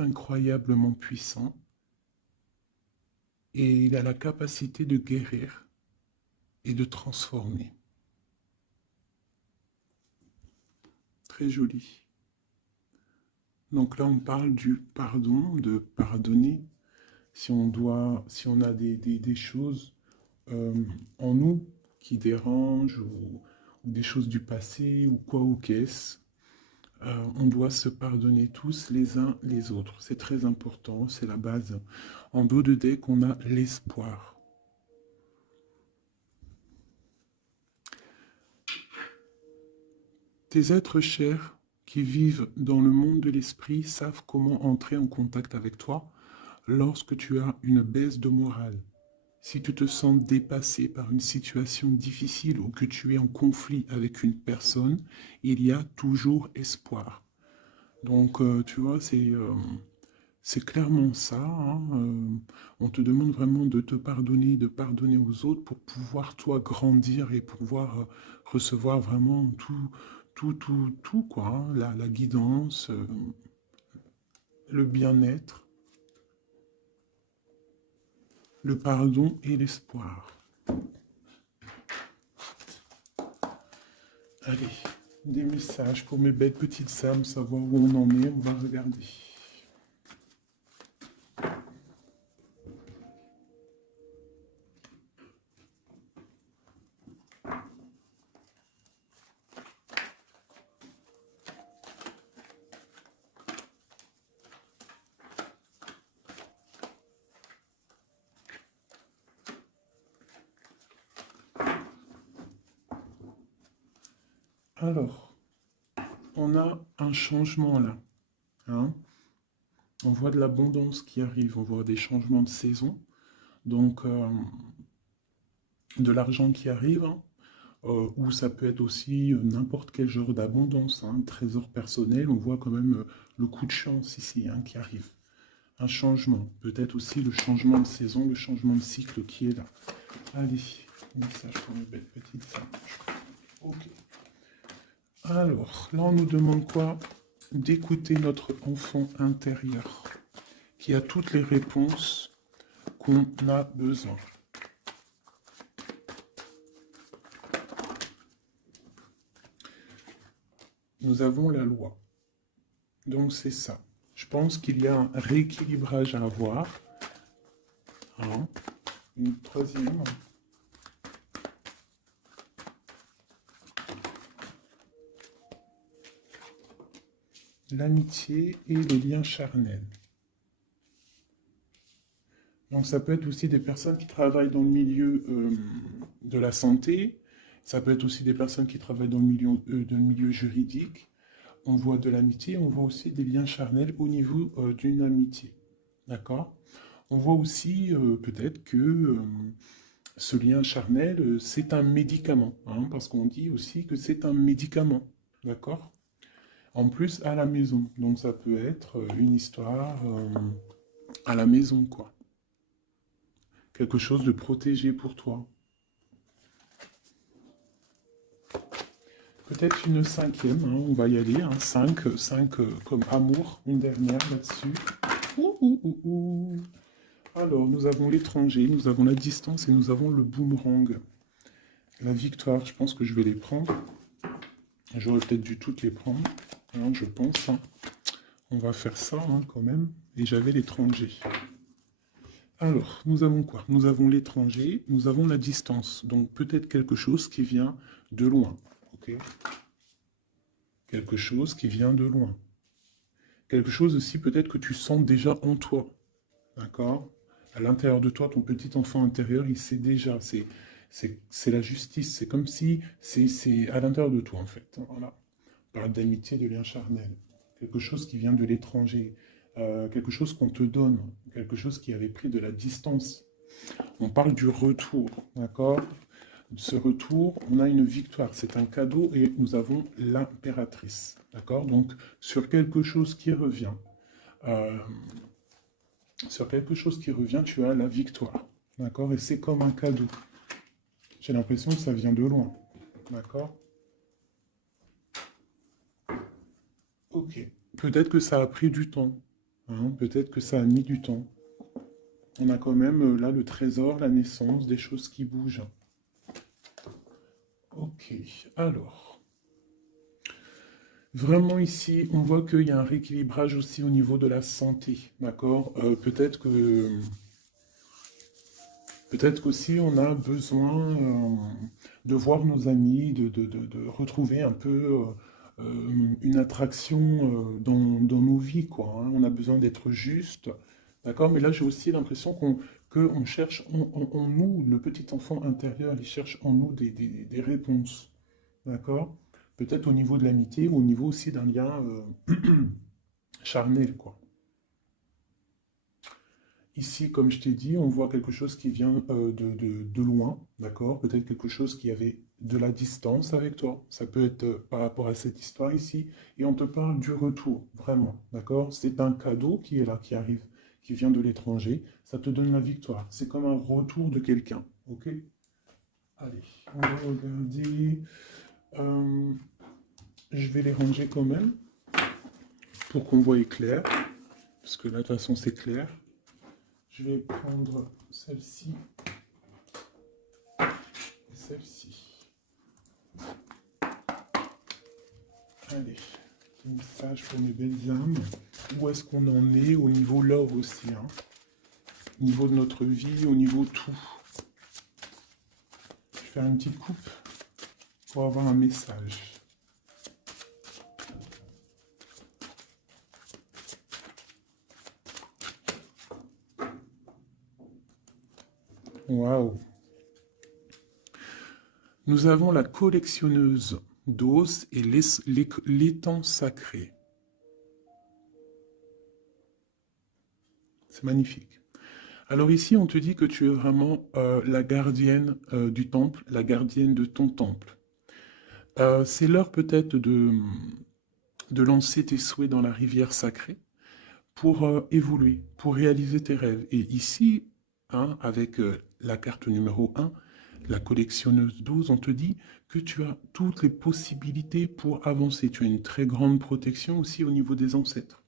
incroyablement puissant et il a la capacité de guérir et de transformer. Très joli. Donc là, on parle du pardon, de pardonner. Si on a des choses euh, en nous qui dérangent ou des choses du passé ou quoi ou qu'est-ce, on doit se pardonner tous les uns les autres. C'est très important, c'est la base. En dos de deck, on a l'espoir. Tes êtres chers qui vivent dans le monde de l'esprit savent comment entrer en contact avec toi lorsque tu as une baisse de morale. Si tu te sens dépassé par une situation difficile ou que tu es en conflit avec une personne, il y a toujours espoir. Donc, tu vois, c'est clairement ça, hein. On te demande vraiment de pardonner aux autres pour pouvoir, toi, grandir et pouvoir recevoir vraiment tout, quoi, hein. La guidance, le bien-être, le pardon et l'espoir. Allez, des messages pour mes belles petites âmes, savoir où on en est, on va regarder. Alors, on a un changement là, hein. On voit de l'abondance qui arrive, on voit des changements de saison, donc de l'argent qui arrive, hein, ou ça peut être aussi n'importe quel genre d'abondance, hein, trésor personnel, on voit quand même le coup de chance ici, hein, qui arrive. Un changement, peut-être aussi le changement de saison, le changement de cycle qui est là. Allez, message pour mes belles petites singes. Ok. Alors, là on nous demande quoi? D'écouter notre enfant intérieur, qui a toutes les réponses qu'on a besoin. Nous avons la loi. Donc c'est ça. Je pense qu'il y a un rééquilibrage à avoir. Hein. Une troisième. L'amitié et les liens charnels. Donc ça peut être aussi des personnes qui travaillent dans le milieu de la santé. Ça peut être aussi des personnes qui travaillent dans le milieu juridique. On voit de l'amitié, on voit aussi des liens charnels au niveau d'une amitié. D'accord? On voit aussi peut-être que ce lien charnel, c'est un médicament, hein, parce qu'on dit aussi que c'est un médicament. D'accord? En plus, à la maison. Donc ça peut être une histoire à la maison, quoi. Quelque chose de protégé pour toi. Peut-être une cinquième, hein, on va y aller. Hein, 5 comme amour, une dernière là-dessus. Ouh, ouh, ouh, ouh. Alors, nous avons l'étranger, nous avons la distance et nous avons le boomerang. La victoire, je pense que je vais les prendre. J'aurais peut-être dû toutes les prendre, hein, je pense. Hein. On va faire ça hein, quand même. Et j'avais l'étranger. Alors, nous avons quoi? Nous avons l'étranger, nous avons la distance. Donc peut-être quelque chose qui vient de loin. Ok? Quelque chose qui vient de loin. Quelque chose aussi peut-être que tu sens déjà en toi. D'accord? À l'intérieur de toi, ton petit enfant intérieur, il sait déjà. C'est la justice. C'est comme si c'est à l'intérieur de toi, en fait. Voilà. On parle d'amitié, de lien charnel. Quelque chose qui vient de l'étranger. Quelque chose qu'on te donne. Quelque chose qui avait pris de la distance. On parle du retour. D'accord? Ce retour, on a une victoire. C'est un cadeau et nous avons l'impératrice. D'accord? Donc, sur quelque chose qui revient. Euh, Sur quelque chose qui revient, tu as la victoire. D'accord? Et c'est comme un cadeau. J'ai l'impression que ça vient de loin. D'accord? Ok. Peut-être que ça a pris du temps. Hein. Peut-être que ça a mis du temps. On a quand même là le trésor, la naissance, des choses qui bougent. Ok, alors, vraiment ici, on voit qu'il y a un rééquilibrage aussi au niveau de la santé, d'accord. Peut-être qu'aussi on a besoin de voir nos amis, de retrouver un peu une attraction dans nos vies, quoi. Hein. On a besoin d'être juste, d'accord? Mais là, j'ai aussi l'impression qu'on cherche en nous, le petit enfant intérieur, il cherche en nous des réponses, d'accord? Peut-être au niveau de l'amitié ou au niveau aussi d'un lien charnel, quoi. Ici, comme je t'ai dit, on voit quelque chose qui vient de loin, d'accord? Peut-être quelque chose qui avait de la distance avec toi. Ça peut être par rapport à cette histoire ici. Et on te parle du retour, vraiment, d'accord? C'est un cadeau qui est là, qui arrive, qui vient de l'étranger. Ça te donne la victoire. C'est comme un retour de quelqu'un, ok? Allez, on va regarder. Euh, je vais les ranger quand même pour qu'on voie clair. Parce que là, de toute façon, c'est clair. Je vais prendre celle-ci et celle-ci. Allez, petit message pour mes belles âmes. Où est-ce qu'on en est au niveau love aussi, hein? Au niveau de notre vie, au niveau tout. Je vais faire une petite coupe pour avoir un message. Waouh! Nous avons la collectionneuse d'os et l'étang sacré. C'est magnifique. Alors ici, on te dit que tu es vraiment la gardienne du temple, la gardienne de ton temple. C'est l'heure peut-être de lancer tes souhaits dans la rivière sacrée pour évoluer, pour réaliser tes rêves. Et ici, hein, avec la carte numéro 1, la collectionneuse 12, on te dit que tu as toutes les possibilités pour avancer. Tu as une très grande protection aussi au niveau des ancêtres.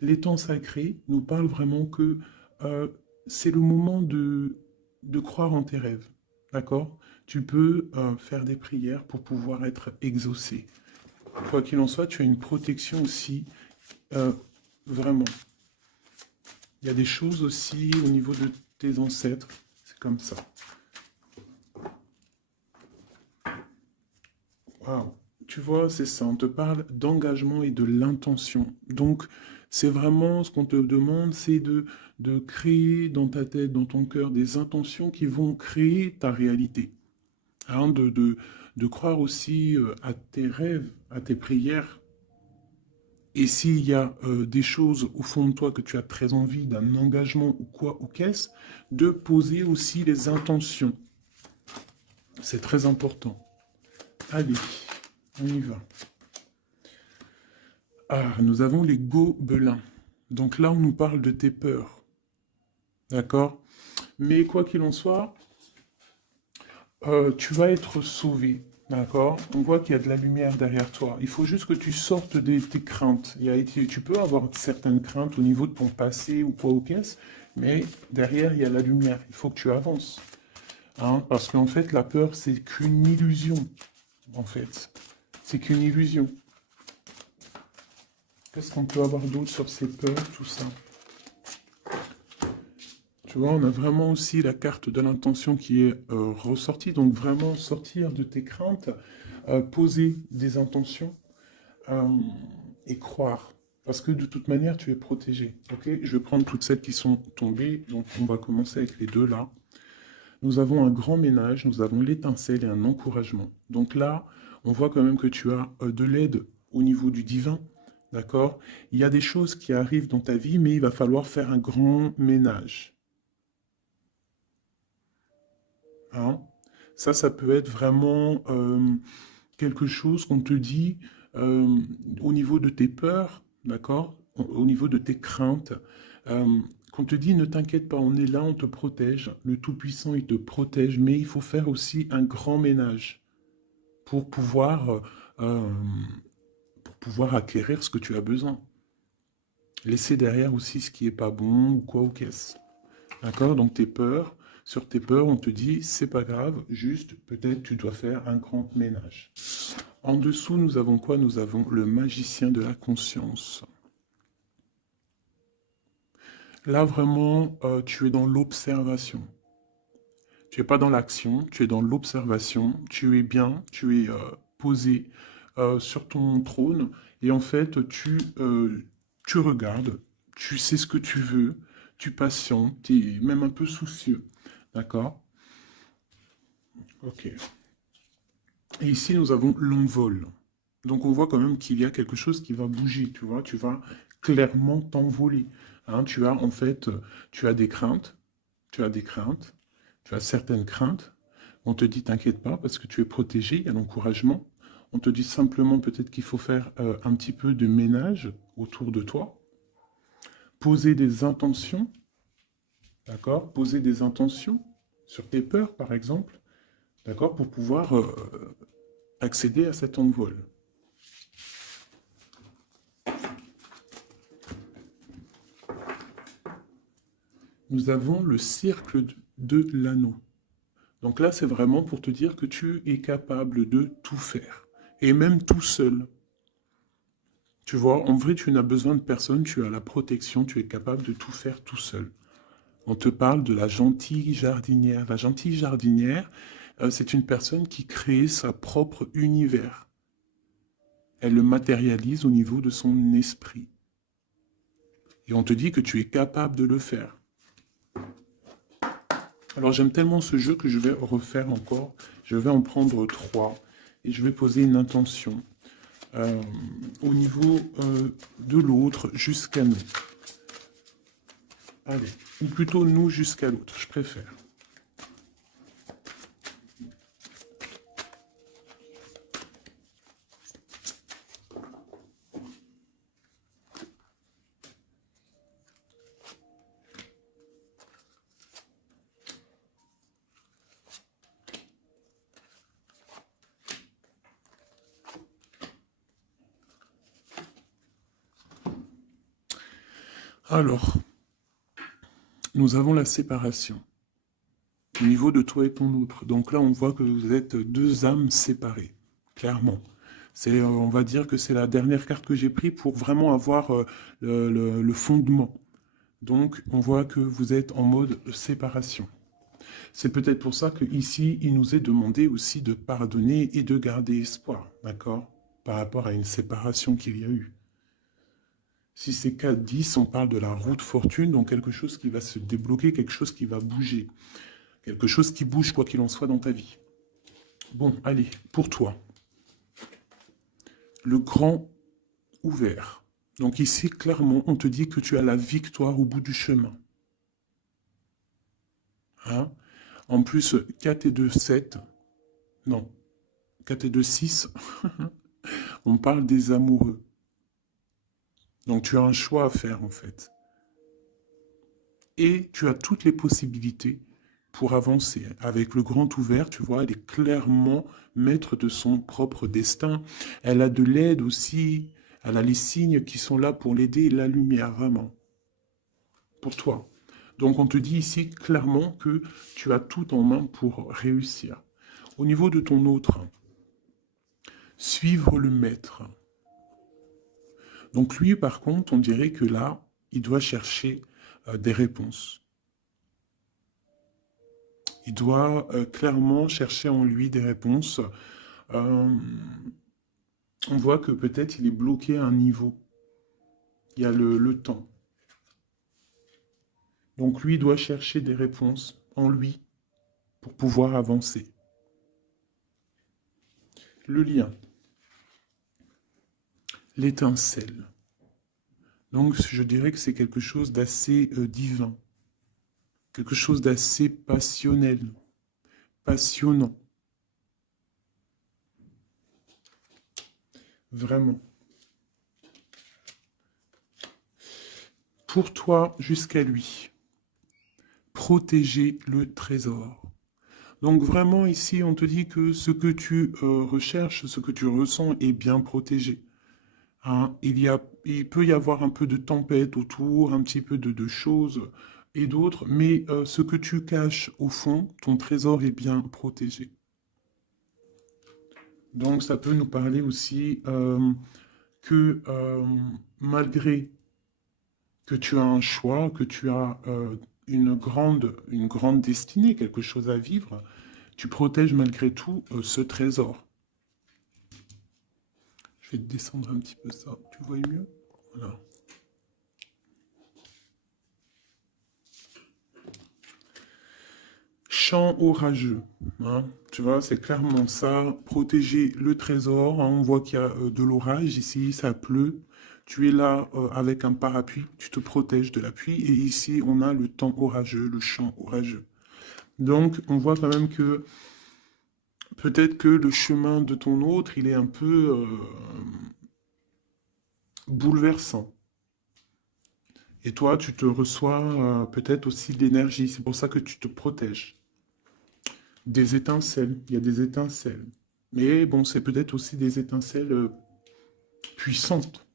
L'étang sacré nous parle vraiment que euh, c'est le moment de croire en tes rêves. D'accord? Tu peux faire des prières pour pouvoir être exaucé. Quoi qu'il en soit, tu as une protection aussi, euh, vraiment. Il y a des choses aussi au niveau de tes ancêtres. C'est comme ça. Waouh. Tu vois, c'est ça. On te parle d'engagement et de l'intention. Donc, c'est vraiment ce qu'on te demande, c'est de créer dans ta tête, dans ton cœur, des intentions qui vont créer ta réalité. Hein, de croire aussi à tes rêves, à tes prières. Et s'il y a des choses au fond de toi que tu as très envie, d'un engagement ou quoi, ou qu'est-ce, de poser aussi les intentions. C'est très important. Allez, on y va. Ah, nous avons les gobelins. Donc là, on nous parle de tes peurs. D'accord? Mais quoi qu'il en soit, tu vas être sauvé. D'accord? On voit qu'il y a de la lumière derrière toi. Il faut juste que tu sortes de tes craintes. Tu peux avoir certaines craintes au niveau de ton passé ou quoi ou qu'est-ce, mais derrière, il y a la lumière. Il faut que tu avances. Hein? Parce qu'en fait, la peur, c'est qu'une illusion. En fait, c'est qu'une illusion. Qu'est-ce qu'on peut avoir d'autre sur ces peurs, tout ça? Tu vois, on a vraiment aussi la carte de l'intention qui est ressortie. Donc vraiment sortir de tes craintes, poser des intentions euh, et croire. Parce que de toute manière, tu es protégé. Ok? Je vais prendre toutes celles qui sont tombées. Donc on va commencer avec les deux là. Nous avons un grand ménage, nous avons l'étincelle et un encouragement. Donc là, on voit quand même que tu as de l'aide au niveau du divin. D'accord? Il y a des choses qui arrivent dans ta vie, mais il va falloir faire un grand ménage. Hein. Ça peut être vraiment quelque chose qu'on te dit euh, au niveau de tes peurs, d'accord? Au niveau de tes craintes, qu'on te dit ne t'inquiète pas, on est là, on te protège. Le Tout-Puissant, il te protège, mais il faut faire aussi un grand ménage pour euh, pour pouvoir acquérir ce que tu as besoin. Laisser derrière aussi ce qui est pas bon ou quoi ou qu'est-ce. D'accord? Donc tes peurs, sur tes peurs, on te dit, c'est pas grave, juste peut-être tu dois faire un grand ménage. En dessous, nous avons quoi? Nous avons le magicien de la conscience. Là, vraiment, tu es dans l'observation. Tu n'es pas dans l'action, tu es dans l'observation. Tu es bien, tu es posé sur ton trône. Et en fait, tu regardes, tu sais ce que tu veux, tu patientes, tu es même un peu soucieux. D'accord? Ok. Et ici, nous avons l'envol. Donc, on voit quand même qu'il y a quelque chose qui va bouger, tu vois. Tu vas clairement t'envoler. Hein, tu as, en fait, tu as des craintes, tu as des craintes, tu as certaines craintes. On te dit, t'inquiète pas, parce que tu es protégé, il y a l'encouragement. On te dit simplement peut-être qu'il faut faire un petit peu de ménage autour de toi. Poser des intentions, d'accord? Poser des intentions sur tes peurs, par exemple, d'accord? Pour pouvoir accéder à cet envol. Nous avons le cercle de l'anneau. Donc là, c'est vraiment pour te dire que tu es capable de tout faire. Et même tout seul. Tu vois, en vrai, tu n'as besoin de personne, tu as la protection, tu es capable de tout faire tout seul. On te parle de la gentille jardinière. La gentille jardinière, c'est une personne qui crée sa propre univers. Elle le matérialise au niveau de son esprit. Et on te dit que tu es capable de le faire. Alors j'aime tellement ce jeu que je vais refaire encore. Je vais en prendre 3 et je vais poser une intention au niveau de l'autre jusqu'à nous. Allez, ou plutôt nous jusqu'à l'autre, je préfère. Alors, nous avons la séparation au niveau de toi et ton autre. Donc là, on voit que vous êtes deux âmes séparées, clairement. On va dire que c'est la dernière carte que j'ai prise pour vraiment avoir le fondement. Donc, on voit que vous êtes en mode séparation. C'est peut-être pour ça qu'ici, il nous est demandé aussi de pardonner et de garder espoir, d'accord? Par rapport à une séparation qu'il y a eu. Si c'est 4-10, on parle de la route fortune, donc quelque chose qui va se débloquer, quelque chose qui va bouger. Quelque chose qui bouge, quoi qu'il en soit, dans ta vie. Bon, allez, pour toi. Le grand ouvert. Donc ici, clairement, on te dit que tu as la victoire au bout du chemin. Hein? En plus, 4 et 2, 7. Non, 4 et 2, 6. On parle des amoureux. Donc tu as un choix à faire, en fait. Et tu as toutes les possibilités pour avancer. Avec le grand ouvert, tu vois, elle est clairement maître de son propre destin. Elle a de l'aide aussi. Elle a les signes qui sont là pour l'aider et la lumière, vraiment. Pour toi. Donc on te dit ici clairement que tu as tout en main pour réussir. Au niveau de ton autre, suivre le maître. Donc lui, par contre, on dirait que là, il doit chercher des réponses. Il doit clairement chercher en lui des réponses. On voit que peut-être il est bloqué à un niveau. Il y a le temps. Donc lui doit chercher des réponses en lui pour pouvoir avancer. Le lien. L'étincelle. Donc je dirais que c'est quelque chose d'assez divin. Quelque chose d'assez passionnel. Passionnant. Vraiment. Pour toi jusqu'à lui. Protéger le trésor. Donc vraiment ici, on te dit que ce que tu recherches, ce que tu ressens est bien protégé. Hein, il y a il peut y avoir un peu de tempête autour, un petit peu de choses et d'autres, mais ce que tu caches au fond, ton trésor est bien protégé. Donc ça peut nous parler aussi que malgré que tu as un choix, que tu as une grande destinée, quelque chose à vivre, tu protèges malgré tout ce trésor. Je vais te descendre un petit peu ça. Tu vois mieux? Voilà. Champ orageux, hein. Tu vois, c'est clairement ça. Protéger le trésor, hein. On voit qu'il y a de l'orage ici, ça pleut. Tu es là avec un parapluie, tu te protèges de la pluie. Et ici, on a le temps orageux, le champ orageux. Donc, on voit quand même que peut-être que le chemin de ton autre, il est un peu bouleversant. Et toi, tu te reçois peut-être aussi de l'énergie. C'est pour ça que tu te protèges. Des étincelles, il y a des étincelles. Mais bon, c'est peut-être aussi des étincelles puissantes.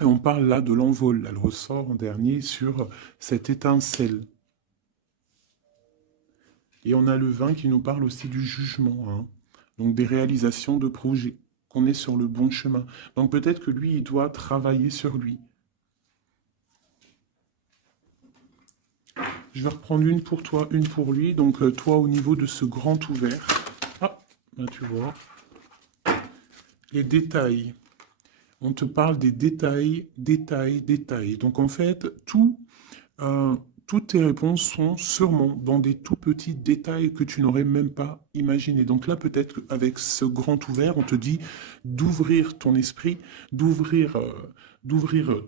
Et on parle là de l'envol. Elle ressort en dernier sur cette étincelle. Et on a le vin qui nous parle aussi du jugement, hein. Donc des réalisations de projets, qu'on est sur le bon chemin. Donc peut-être que lui, il doit travailler sur lui. Je vais reprendre une pour toi, une pour lui. Donc toi, au niveau de ce grand ouvert. Ah, là tu vois. Les détails. On te parle des détails, détails, détails. Donc en fait, euh, toutes tes réponses sont sûrement dans des tout petits détails que tu n'aurais même pas imaginé. Donc là, peut-être qu'avec ce grand ouvert, on te dit d'ouvrir ton esprit, d'ouvrir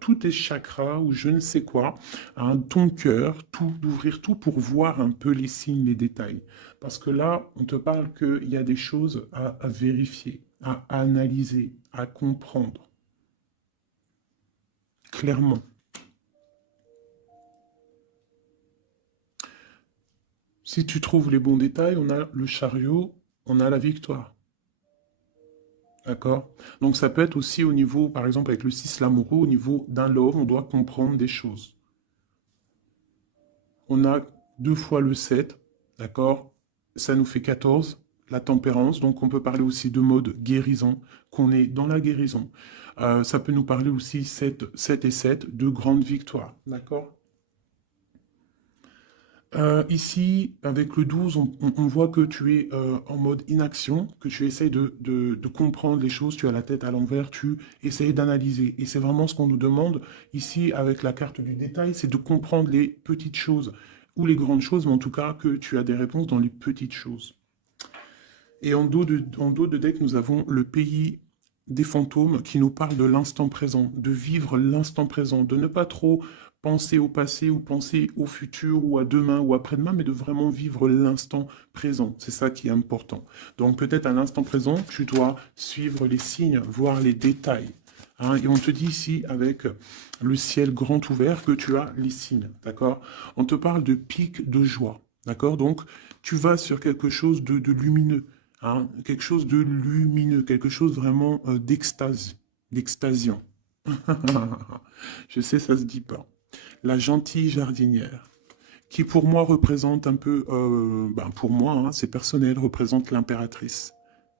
tous tes chakras ou je ne sais quoi, hein, ton cœur, tout, d'ouvrir tout pour voir un peu les signes, les détails. Parce que là, on te parle qu'il y a des choses à vérifier, à analyser, à comprendre clairement. Si tu trouves les bons détails, on a le chariot, on a la victoire. D'accord? Donc ça peut être aussi au niveau, par exemple avec le 6 l'amoureux, au niveau d'un love, on doit comprendre des choses. On a deux fois le 7, d'accord? Ça nous fait 14, la tempérance. Donc on peut parler aussi de mode guérison, qu'on est dans la guérison. Ça peut nous parler aussi 7, 7 et 7, de grandes victoires. D'accord? Ici, avec le 12, on voit que tu es en mode inaction, que tu essayes de comprendre les choses, tu as la tête à l'envers, tu essayes d'analyser. Et c'est vraiment ce qu'on nous demande ici avec la carte du détail, c'est de comprendre les petites choses ou les grandes choses, mais en tout cas que tu as des réponses dans les petites choses. Et en dos de deck, nous avons le pays des fantômes qui nous parle de l'instant présent, de vivre l'instant présent, de ne pas trop penser au passé ou penser au futur ou à demain ou après-demain, mais de vraiment vivre l'instant présent. C'est ça qui est important. Donc peut-être à l'instant présent, tu dois suivre les signes, voir les détails, hein. Et on te dit ici, avec le ciel grand ouvert, que tu as les signes, d'accord? On te parle de pic de joie, d'accord? Donc tu vas sur quelque chose de lumineux, hein, quelque chose de lumineux, quelque chose vraiment d'extase, d'extasiant. Je sais, ça se dit pas. La gentille jardinière, qui pour moi représente un peu, ben pour moi, hein, c'est personnel, représente l'impératrice.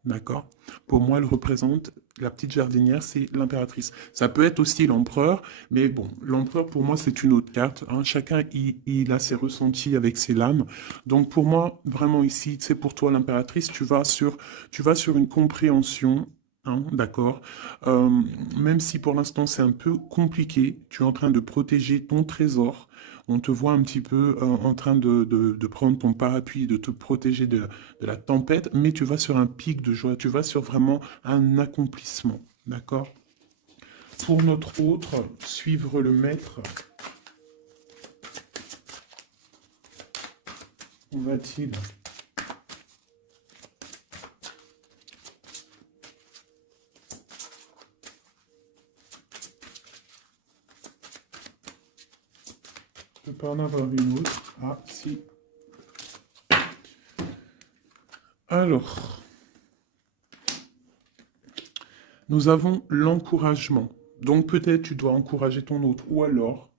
D'accord? Pour moi, elle représente, la petite jardinière, c'est l'impératrice. Ça peut être aussi l'empereur, mais bon, l'empereur, pour moi, c'est une autre carte, hein. Chacun, il a ses ressentis avec ses lames. Donc, pour moi, vraiment ici, c'est pour toi l'impératrice, tu vas sur une compréhension, hein, d'accord? Euh, Même si pour l'instant, c'est un peu compliqué, tu es en train de protéger ton trésor. On te voit un petit peu en train de prendre ton parapluie, de te protéger de la tempête, mais tu vas sur un pic de joie, tu vas sur vraiment un accomplissement. D'accord? Pour notre autre, suivre le maître, où va-t-il? Je ne peux pas en avoir une autre. Ah, si. Alors, nous avons l'encouragement. Donc peut-être tu dois encourager ton autre. Ou alors,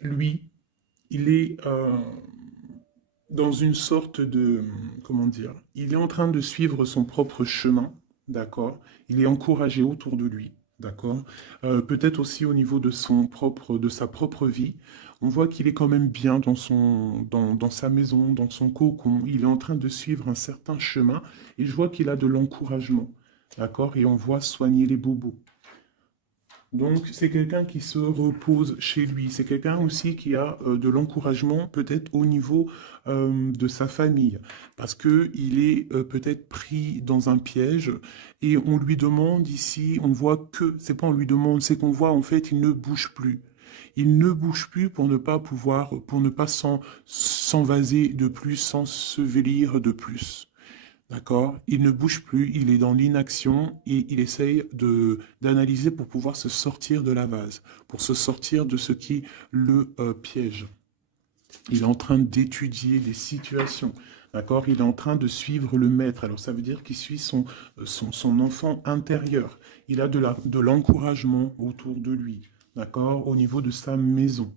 lui, il est dans une sorte de, comment dire, il est en train de suivre son propre chemin, d'accord? Il est encouragé autour de lui, d'accord? Peut-être aussi au niveau de de sa propre vie. On voit qu'il est quand même bien dans sa maison, dans son cocon. Il est en train de suivre un certain chemin et je vois qu'il a de l'encouragement, d'accord? Et on voit soigner les bobos. Donc, c'est quelqu'un qui se repose chez lui. C'est quelqu'un aussi qui a de l'encouragement, peut-être au niveau de sa famille, parce que il est peut-être pris dans un piège et on lui demande ici, on voit que, c'est pas on lui demande, c'est qu'on voit en fait, il ne bouge plus. Il ne bouge plus pour ne pas pouvoir, pour ne pas s'envaser de plus, s'ensevelir de plus. D'accord? Il ne bouge plus, il est dans l'inaction et il essaye d'analyser pour pouvoir se sortir de la vase, pour se sortir de ce qui le piège. Il est en train d'étudier des situations. D'accord? Il est en train de suivre le maître. Alors ça veut dire qu'il suit son enfant intérieur. Il a de l'encouragement autour de lui. D'accord? Au niveau de sa maison.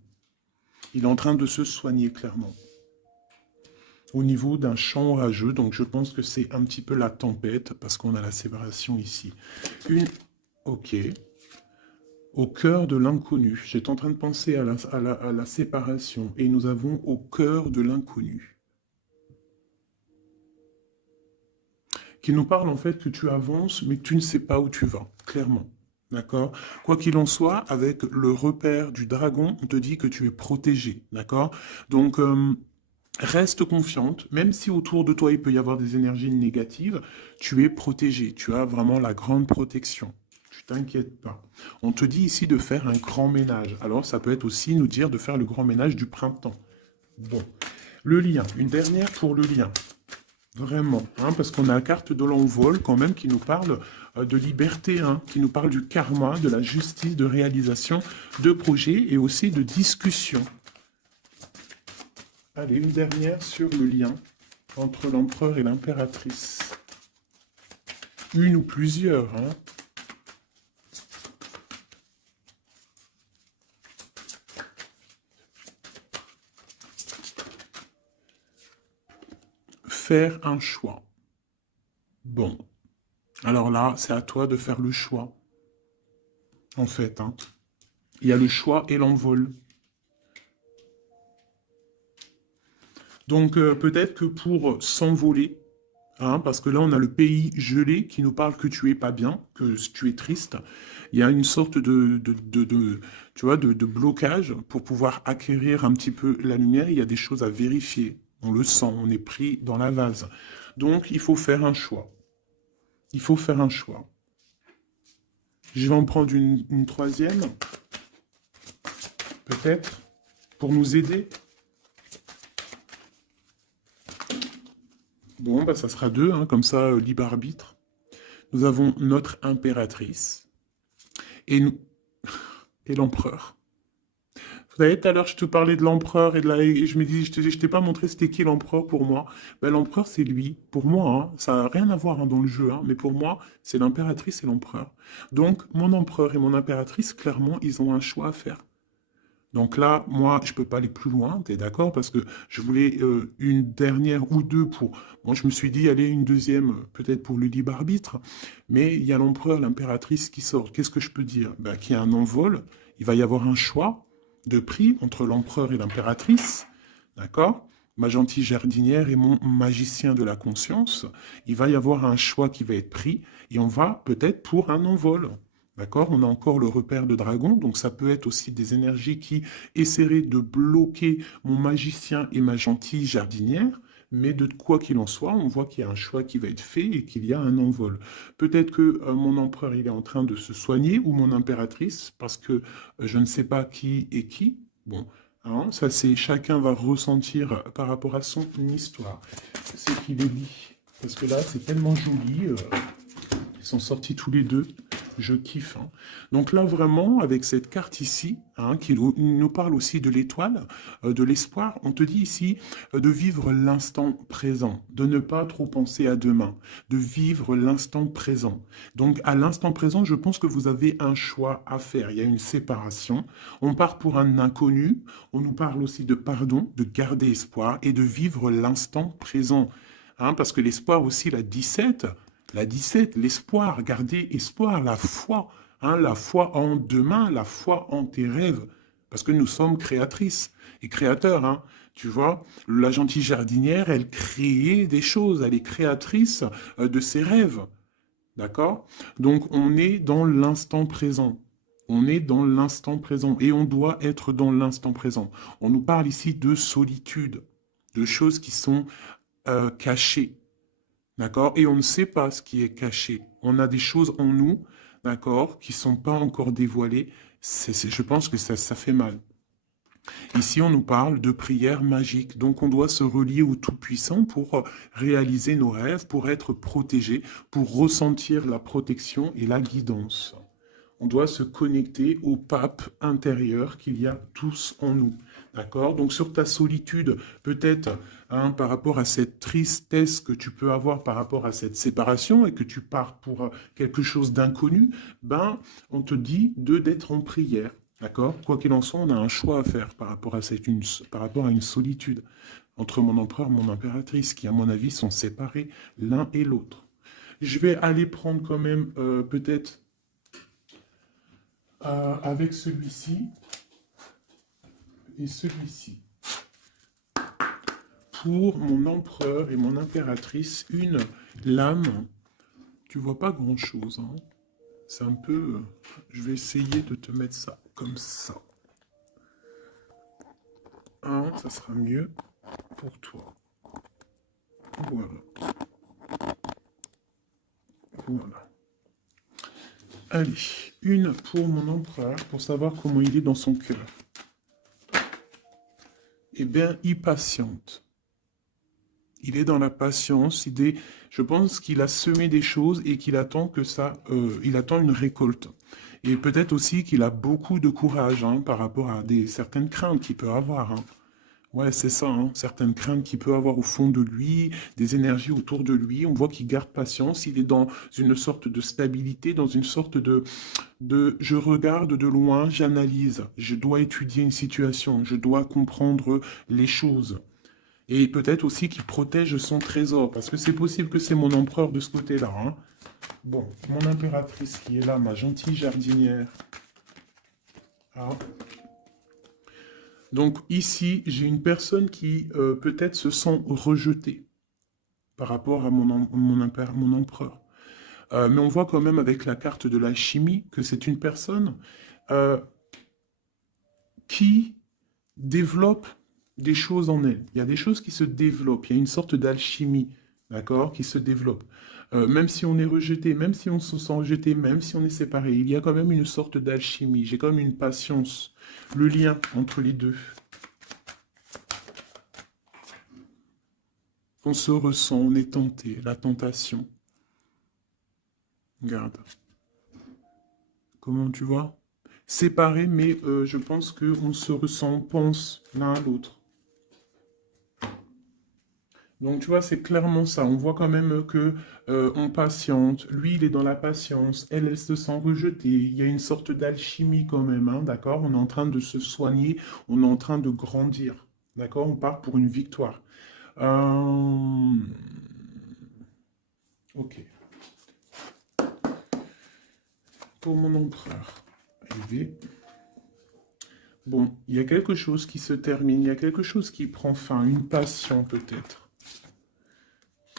Il est en train de se soigner clairement au niveau d'un champ orageux. Donc je pense que c'est un petit peu la tempête parce qu'on a la séparation ici. Ok. Au cœur de l'inconnu. J'étais en train de penser à la séparation et nous avons au cœur de l'inconnu. Qui nous parle en fait que tu avances mais que tu ne sais pas où tu vas, clairement. D'accord? Quoi qu'il en soit, avec le repère du dragon, on te dit que tu es protégé. D'accord? Donc, reste confiante, même si autour de toi il peut y avoir des énergies négatives, tu es protégé, tu as vraiment la grande protection. Tu t'inquiètes pas. On te dit ici de faire un grand ménage. Alors ça peut être aussi nous dire de faire le grand ménage du printemps. Bon. Le lien, une dernière pour le lien. Vraiment, hein, parce qu'on a la carte de l'envol quand même qui nous parle de liberté, hein, qui nous parle du karma, de la justice, de réalisation, de projets et aussi de discussion. Allez, une dernière sur le lien entre l'empereur et l'impératrice. Une ou plusieurs, hein. Faire un choix. Bon. Alors là, c'est à toi de faire le choix. En fait, hein. Il y a le choix et l'envol. Donc peut-être que pour s'envoler, hein, parce que là on a le pays gelé qui nous parle que tu es pas bien, que tu es triste. Il y a une sorte tu vois, de blocage pour pouvoir acquérir un petit peu la lumière. Il y a des choses à vérifier. On le sent, on est pris dans la vase. Donc il faut faire un choix. Il faut faire un choix. Je vais en prendre une troisième, peut-être, pour nous aider. Bon, bah, ça sera deux, hein, comme ça, libre arbitre. Nous avons notre impératrice et, nous... et l'empereur. Vous savez, tout à l'heure, je te parlais de l'empereur et je me dis, je t'ai pas montré c'était qui l'empereur pour moi. Ben, l'empereur, c'est lui. Pour moi, hein, ça n'a rien à voir hein, dans le jeu, hein, mais pour moi, c'est l'impératrice et l'empereur. Donc, mon empereur et mon impératrice, clairement, ils ont un choix à faire. Donc là, moi, je peux pas aller plus loin, tu es d'accord? Parce que je voulais une dernière ou deux pour... Bon, je me suis dit, allez, une deuxième, peut-être pour le libre arbitre. Mais il y a l'empereur, l'impératrice qui sort. Qu'est-ce que je peux dire? Ben, qu'il y a un envol, il va y avoir un choix de prix entre l'empereur et l'impératrice, d'accord? Ma gentille jardinière et mon magicien de la conscience. Il va y avoir un choix qui va être pris et on va peut-être pour un envol. D'accord? On a encore le repère de dragon, donc ça peut être aussi des énergies qui essaieraient de bloquer mon magicien et ma gentille jardinière, mais de quoi qu'il en soit, on voit qu'il y a un choix qui va être fait et qu'il y a un envol. Peut-être que mon empereur il est en train de se soigner ou mon impératrice, parce que je ne sais pas qui est qui. Bon, hein, ça c'est chacun va ressentir par rapport à son histoire. C'est qu'il est dit. Parce que là, c'est tellement joli. Ils sont sortis tous les deux. Je kiffe. Hein. Donc là, vraiment, avec cette carte ici, hein, qui nous parle aussi de l'étoile, de l'espoir, on te dit ici de vivre l'instant présent, de ne pas trop penser à demain, de vivre l'instant présent. Donc à l'instant présent, je pense que vous avez un choix à faire. Il y a une séparation. On part pour un inconnu. On nous parle aussi de pardon, de garder espoir et de vivre l'instant présent. Hein, parce que l'espoir aussi, la 17, l'espoir, garder espoir, la foi, hein, la foi en demain, la foi en tes rêves, parce que nous sommes créatrices et créateurs, hein, tu vois. La gentille jardinière, elle crée des choses, elle est créatrice de ses rêves, d'accord? Donc on est dans l'instant présent. On est dans l'instant présent et on doit être dans l'instant présent. On nous parle ici de solitude, de choses qui sont cachées. D'accord? Et on ne sait pas ce qui est caché. On a des choses en nous, d'accord, qui ne sont pas encore dévoilées. Je pense que ça fait mal. Ici, on nous parle de prière magique. Donc, on doit se relier au Tout-Puissant pour réaliser nos rêves, pour être protégé, pour ressentir la protection et la guidance. On doit se connecter au pape intérieur qu'il y a tous en nous. D'accord? Donc sur ta solitude, peut-être hein, par rapport à cette tristesse que tu peux avoir par rapport à cette séparation et que tu pars pour quelque chose d'inconnu, ben on te dit d'être en prière. D'accord? Quoi qu'il en soit, on a un choix à faire par rapport à par rapport à une solitude entre mon empereur et mon impératrice, qui à mon avis sont séparés l'un et l'autre. Je vais aller prendre quand même peut-être avec celui-ci et celui-ci. Pour mon empereur et mon impératrice, une lame, tu vois pas grand-chose. Hein. C'est un peu... je vais essayer de te mettre ça comme ça. Hein, ça sera mieux pour toi. Voilà. Voilà. Allez, une pour mon empereur, pour savoir comment il est dans son cœur. Eh bien, il patiente. Il est dans la patience. Je pense qu'il a semé des choses et qu'il attend que ça, il attend une récolte. Et peut-être aussi qu'il a beaucoup de courage hein, par rapport à certaines craintes qu'il peut avoir. Hein. Ouais, c'est ça, hein, certaines craintes qu'il peut avoir au fond de lui, des énergies autour de lui. On voit qu'il garde patience. Il est dans une sorte de stabilité, dans une sorte de je regarde de loin, j'analyse. Je dois étudier une situation. Je dois comprendre les choses. Et peut-être aussi qu'il protège son trésor, parce que c'est possible que c'est mon empereur de ce côté-là. Hein. Bon, mon impératrice qui est là, ma gentille jardinière. Ah. Donc ici, j'ai une personne qui peut-être se sent rejetée par rapport à mon empereur. Mais on voit quand même avec la carte de l'alchimie que c'est une personne euh, qui développe des choses en elle. Il y a des choses qui se développent. Il y a une sorte d'alchimie, d'accord, qui se développe. Même si on est rejeté, même si on se sent rejeté, même si on est séparé, il y a quand même une sorte d'alchimie. J'ai quand même une patience. Le lien entre les deux. On se ressent, on est tenté, la tentation. Regarde. Comment tu vois? Séparés, mais je pense qu'on se ressent, on pense l'un à l'autre. Donc tu vois, c'est clairement ça. On voit quand même que on patiente. Lui, il est dans la patience. Elle se sent rejetée. Il y a une sorte d'alchimie quand même, hein, d'accord? On est en train de se soigner. On est en train de grandir, d'accord? On part pour une victoire. Ok. Pour mon empereur. Élevé. Bon, il y a quelque chose qui se termine. Il y a quelque chose qui prend fin. Une passion peut-être.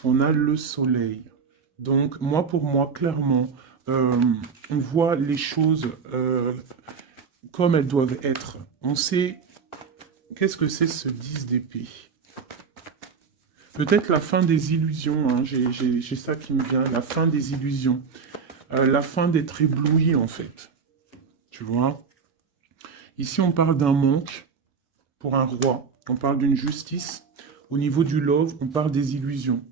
On a le soleil. Donc, moi, pour moi, clairement, on voit les choses comme elles doivent être. On sait qu'est-ce que c'est ce 10 d'épée. Peut-être la fin des illusions, hein. J'ai ça qui me vient, la fin des illusions. La fin d'être ébloui, en fait. Tu vois? Ici, on parle d'un manque pour un roi. On parle d'une justice. Au niveau du love, on parle des illusions.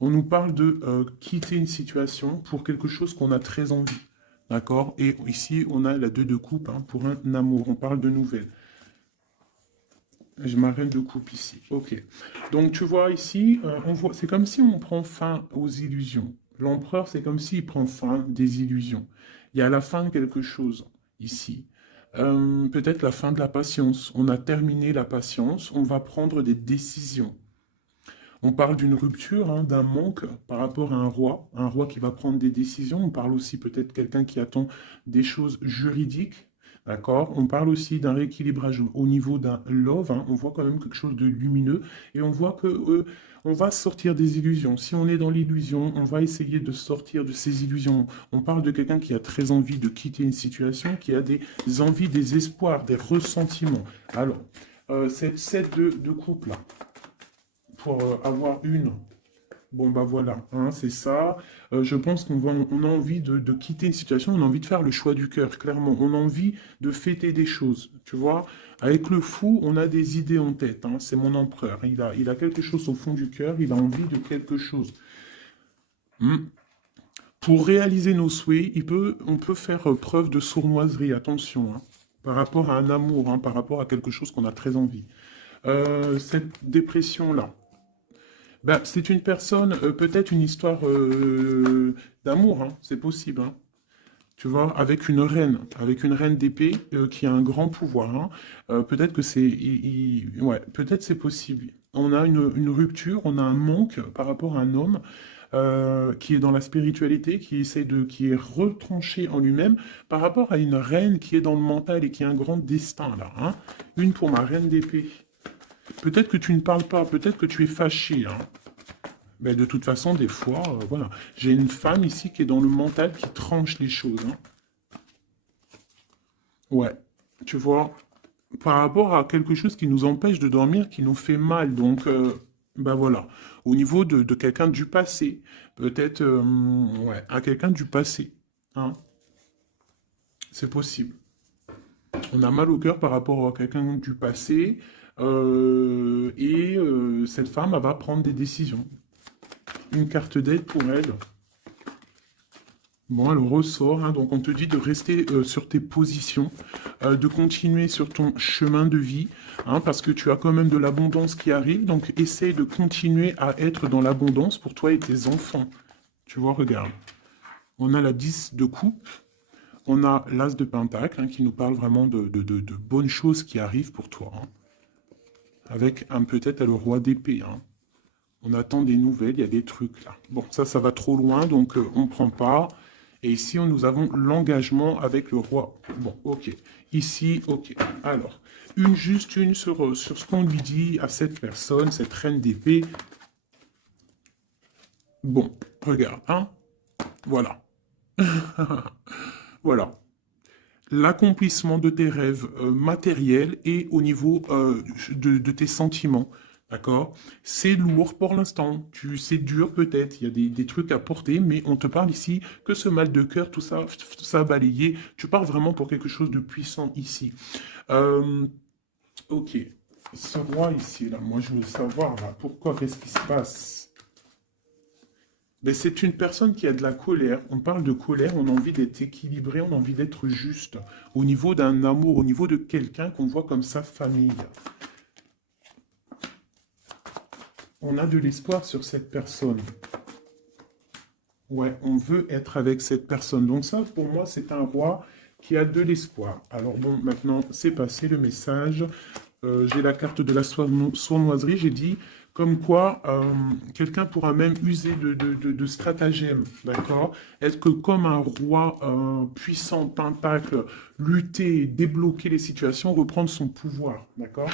On nous parle de quitter une situation pour quelque chose qu'on a très envie. D'accord? Et ici, on a la 2 de coupe hein, pour un amour. On parle de nouvelles. Je m'arrête de coupe ici. Ok. Donc, tu vois ici, on voit, c'est comme si on prend fin aux illusions. L'empereur, c'est comme s'il prend fin des illusions. Il y a la fin de quelque chose ici. Peut-être la fin de la patience. On a terminé la patience. On va prendre des décisions. On parle d'une rupture, hein, d'un manque par rapport à un roi qui va prendre des décisions. On parle aussi peut-être quelqu'un qui attend des choses juridiques, d'accord? On parle aussi d'un rééquilibrage au niveau d'un love, hein. On voit quand même quelque chose de lumineux et on voit que on va sortir des illusions. Si on est dans l'illusion, on va essayer de sortir de ces illusions. On parle de quelqu'un qui a très envie de quitter une situation, qui a des envies, des espoirs, des ressentiments. Alors, cette set de couple là pour avoir une. Bon, bah voilà, hein, c'est ça. Je pense on a envie de quitter une situation, on a envie de faire le choix du cœur, clairement. On a envie de fêter des choses, tu vois. Avec le fou, on a des idées en tête, hein, c'est mon empereur. Il a quelque chose au fond du cœur, il a envie de quelque chose. Hmm. Pour réaliser nos souhaits, on peut faire preuve de sournoiserie, attention, hein, par rapport à un amour, hein, par rapport à quelque chose qu'on a très envie. Cette dépression-là. Ben, c'est une personne, peut-être une histoire d'amour, hein, c'est possible, hein. Tu vois, avec une reine d'épée qui a un grand pouvoir, hein. Peut-être que c'est, ouais, peut-être c'est possible. On a une rupture, on a un manque par rapport à un homme qui est dans la spiritualité, qui est retranché en lui-même, par rapport à une reine qui est dans le mental et qui a un grand destin là, hein. Une pour ma reine d'épée. Peut-être que tu ne parles pas, peut-être que tu es fâché, hein. Mais de toute façon, des fois, voilà. J'ai une femme ici qui est dans le mental qui tranche les choses, hein. Ouais. Tu vois, par rapport à quelque chose qui nous empêche de dormir, qui nous fait mal. Donc, ben voilà. Au niveau de quelqu'un du passé, peut-être, ouais, à quelqu'un du passé, hein. C'est possible. On a mal au cœur par rapport à quelqu'un du passé, et cette femme, elle va prendre des décisions. Une carte d'aide pour elle. Bon, elle ressort, hein, donc on te dit de rester sur tes positions, de continuer sur ton chemin de vie, hein, parce que tu as quand même de l'abondance qui arrive, donc essaye de continuer à être dans l'abondance pour toi et tes enfants. Tu vois, regarde. On a la 10 de coupe, on a l'as de pentacle, hein, qui nous parle vraiment de bonnes choses qui arrivent pour toi, hein, avec peut-être le roi d'épée, hein. On attend des nouvelles, il y a des trucs là. Bon, ça va trop loin, donc on ne prend pas. Et ici, nous avons l'engagement avec le roi. Bon, ok. Ici, ok. Alors, juste une sur ce qu'on lui dit à cette personne, cette reine d'épée. Bon, regarde, hein. Voilà. Voilà. L'accomplissement de tes rêves matériels et au niveau de tes sentiments. D'accord? C'est lourd pour l'instant. C'est dur peut-être. Il y a des trucs à porter, mais on te parle ici que ce mal de cœur, tout ça balayé. Tu parles vraiment pour quelque chose de puissant ici. Euh, ok. Ce roi ici, là, moi je veux savoir là, pourquoi, qu'est-ce qui se passe? Ben, c'est une personne qui a de la colère. On parle de colère, on a envie d'être équilibré, on a envie d'être juste. Au niveau d'un amour, au niveau de quelqu'un qu'on voit comme sa famille. On a de l'espoir sur cette personne. Ouais, on veut être avec cette personne. Donc ça, pour moi, c'est un roi qui a de l'espoir. Alors bon, maintenant, c'est passé le message. J'ai la carte de la sournoiserie. J'ai dit comme quoi quelqu'un pourra même user de stratagèmes, d'accord? Être que comme un roi puissant, pentacle, lutter, débloquer les situations, reprendre son pouvoir, d'accord?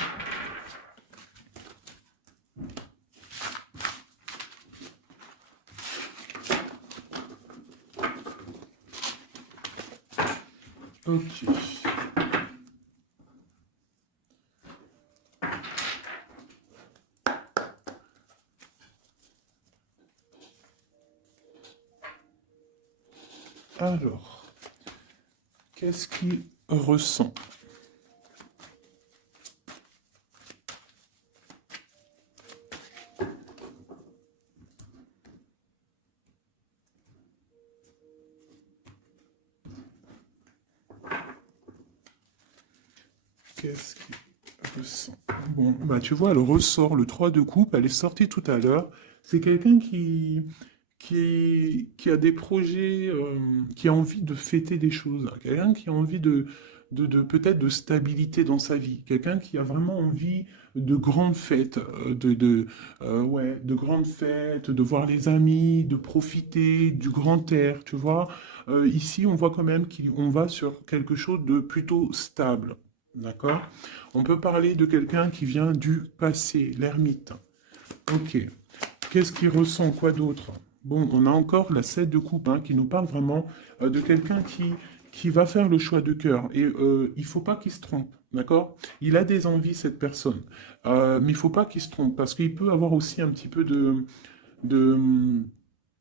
Ok. Alors, qu'est-ce qu'il ressent? Qu'est-ce qu'il ressent? Bon, bah tu vois, elle ressort le 3 de coupe, elle est sortie tout à l'heure. C'est quelqu'un qui a des projets, qui a envie de fêter des choses, hein. Quelqu'un qui a envie de peut-être de stabilité dans sa vie, quelqu'un qui a vraiment envie de grandes fêtes, ouais, de grandes fêtes, de voir les amis, de profiter du grand air, tu vois. Ici, on voit quand même qu'on va sur quelque chose de plutôt stable, d'accord? On peut parler de quelqu'un qui vient du passé, l'ermite. Ok. Qu'est-ce qu'il ressent? Quoi d'autre? Bon, on a encore la 7 de coupe, hein, qui nous parle vraiment de quelqu'un qui va faire le choix de cœur. Et il ne faut pas qu'il se trompe, d'accord? Il a des envies, cette personne. Mais il ne faut pas qu'il se trompe, parce qu'il peut avoir aussi un petit peu de,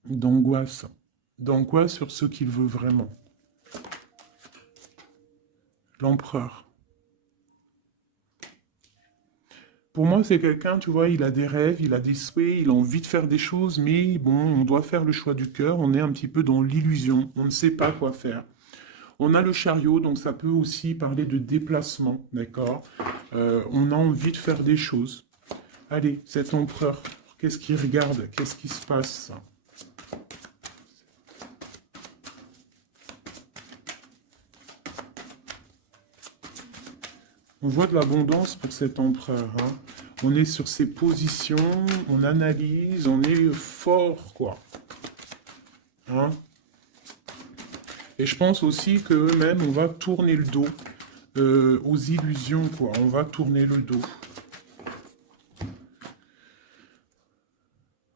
d'angoisse. D'angoisse sur ce qu'il veut vraiment. L'empereur. Pour moi, c'est quelqu'un, tu vois, il a des rêves, il a des souhaits, il a envie de faire des choses, mais bon, on doit faire le choix du cœur, on est un petit peu dans l'illusion, on ne sait pas quoi faire. On a le chariot, donc ça peut aussi parler de déplacement, d'accord? On a envie de faire des choses. Allez, cet empereur, qu'est-ce qu'il regarde? Qu'est-ce qui se passe? On voit de l'abondance pour cet empereur, hein. On est sur ses positions, on analyse, on est fort, quoi. Hein? Et je pense aussi qu'eux-mêmes, on va tourner le dos aux illusions, quoi. On va tourner le dos.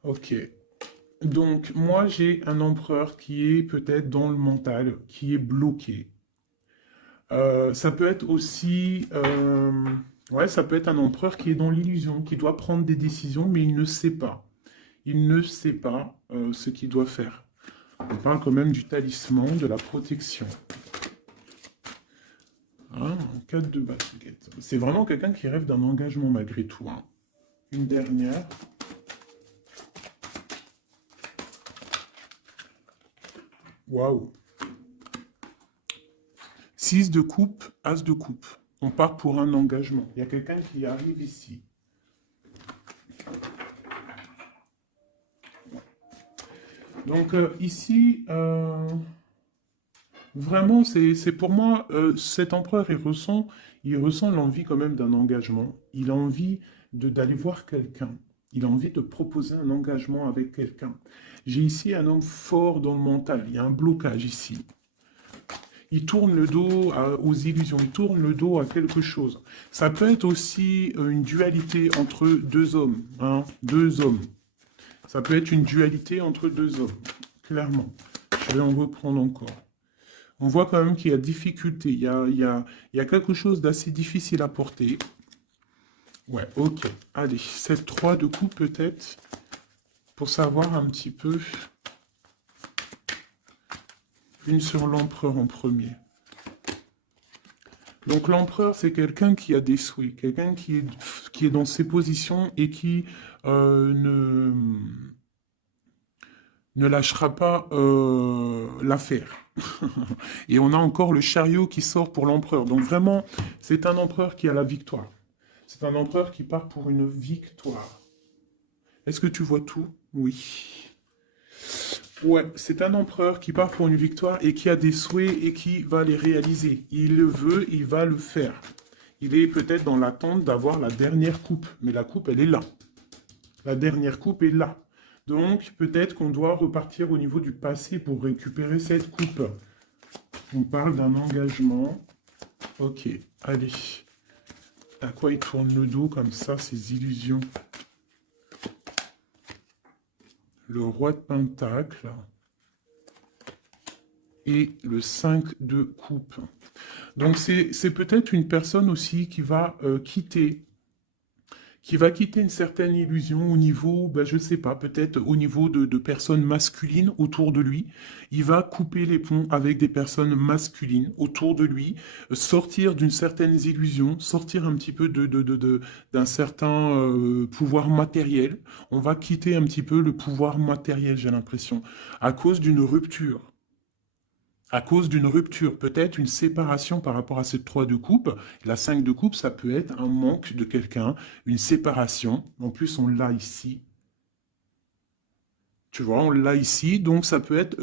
Ok. Donc, moi, j'ai un empereur qui est peut-être dans le mental, qui est bloqué. Ça peut être aussi... ouais, ça peut être un empereur qui est dans l'illusion, qui doit prendre des décisions, mais il ne sait pas. Il ne sait pas ce qu'il doit faire. On parle quand même du talisman, de la protection. Hein, 4 de basket. C'est vraiment quelqu'un qui rêve d'un engagement malgré tout, hein. Une dernière. Waouh. 6 de coupe, as de coupe. On part pour un engagement. Il y a quelqu'un qui arrive ici. Donc ici, vraiment, c'est pour moi, cet empereur, il ressent l'envie quand même d'un engagement. Il a envie d'aller voir quelqu'un. Il a envie de proposer un engagement avec quelqu'un. J'ai ici un homme fort dans le mental. Il y a un blocage ici. Il tourne le dos aux illusions, il tourne le dos à quelque chose. Ça peut être aussi une dualité entre deux hommes, hein, deux hommes. Ça peut être une dualité entre deux hommes, clairement. Je vais en reprendre encore. On voit quand même qu'il y a difficulté, il y a quelque chose d'assez difficile à porter. Ouais, ok. Allez, cette 3 de coupe peut-être, pour savoir un petit peu. Une sur l'empereur en premier. Donc l'empereur, c'est quelqu'un qui a des souhaits, quelqu'un qui est dans ses positions et qui ne lâchera pas l'affaire. Et on a encore le chariot qui sort pour l'empereur. Donc vraiment, c'est un empereur qui a la victoire. C'est un empereur qui part pour une victoire. Est-ce que tu vois tout? Oui. Ouais, c'est un empereur qui part pour une victoire et qui a des souhaits et qui va les réaliser. Il le veut, il va le faire. Il est peut-être dans l'attente d'avoir la dernière coupe, mais la coupe, elle est là. La dernière coupe est là. Donc, peut-être qu'on doit repartir au niveau du passé pour récupérer cette coupe. On parle d'un engagement. Ok, allez. À quoi il tourne le dos comme ça, ces illusions? Le roi de Pentacle et le 5 de coupe. Donc c'est peut-être une personne aussi qui va quitter une certaine illusion au niveau, ben, je ne sais pas, peut-être au niveau de personnes masculines autour de lui. Il va couper les ponts avec des personnes masculines autour de lui, sortir d'une certaine illusion, sortir un petit peu d'un certain pouvoir matériel. On va quitter un petit peu le pouvoir matériel, j'ai l'impression, à cause d'une rupture. À cause d'une rupture, peut-être une séparation par rapport à cette 3 de coupe. La 5 de coupe, ça peut être un manque de quelqu'un, une séparation. En plus, on l'a ici. Tu vois, on l'a ici. Donc, ça peut être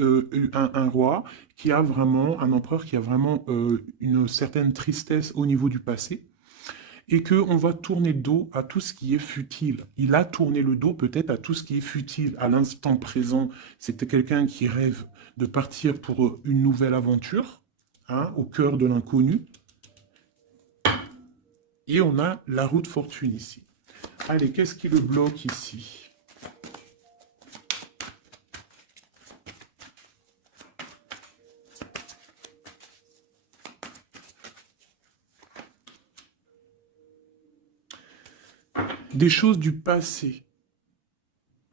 un roi qui a vraiment, un empereur qui a vraiment une certaine tristesse au niveau du passé et qu'on va tourner le dos à tout ce qui est futile. Il a tourné le dos peut-être à tout ce qui est futile. À l'instant présent, c'était quelqu'un qui rêve de partir pour une nouvelle aventure, hein, au cœur de l'inconnu. Et on a la roue de fortune ici. Allez, qu'est-ce qui le bloque ici? Des choses du passé.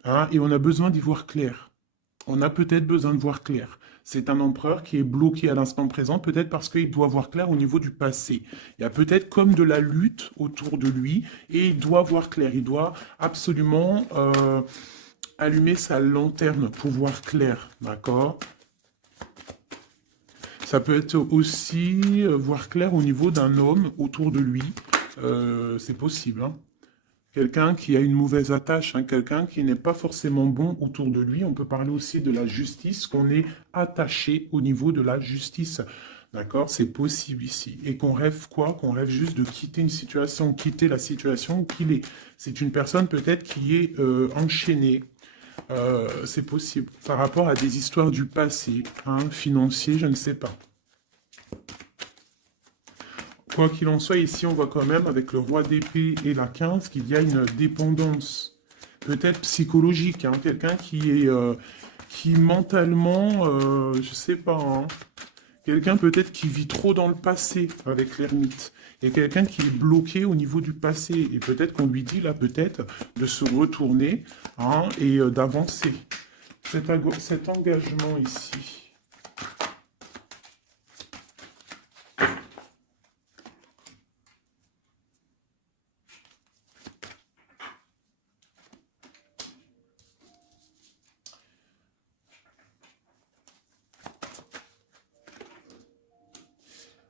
Hein, et on a besoin d'y voir clair. On a peut-être besoin de voir clair. C'est un empereur qui est bloqué à l'instant présent, peut-être parce qu'il doit voir clair au niveau du passé. Il y a peut-être comme de la lutte autour de lui, et il doit voir clair. Il doit absolument allumer sa lanterne pour voir clair, d'accord? Ça peut être aussi voir clair au niveau d'un homme autour de lui. C'est possible, hein. Quelqu'un qui a une mauvaise attache, hein, quelqu'un qui n'est pas forcément bon autour de lui. On peut parler aussi de la justice, qu'on est attaché au niveau de la justice. D'accord? C'est possible ici. Et qu'on rêve quoi? Qu'on rêve juste de quitter une situation, quitter la situation qu'il est. C'est une personne peut-être qui est enchaînée. C'est possible. Par rapport à des histoires du passé, hein, financier, je ne sais pas. Quoi qu'il en soit, ici, on voit quand même, avec le roi d'épée et la 15, qu'il y a une dépendance, peut-être psychologique, hein, quelqu'un qui mentalement, je sais pas, hein, quelqu'un peut-être qui vit trop dans le passé avec l'ermite, et quelqu'un qui est bloqué au niveau du passé, et peut-être qu'on lui dit là, peut-être, de se retourner, hein, et d'avancer. Cet engagement ici.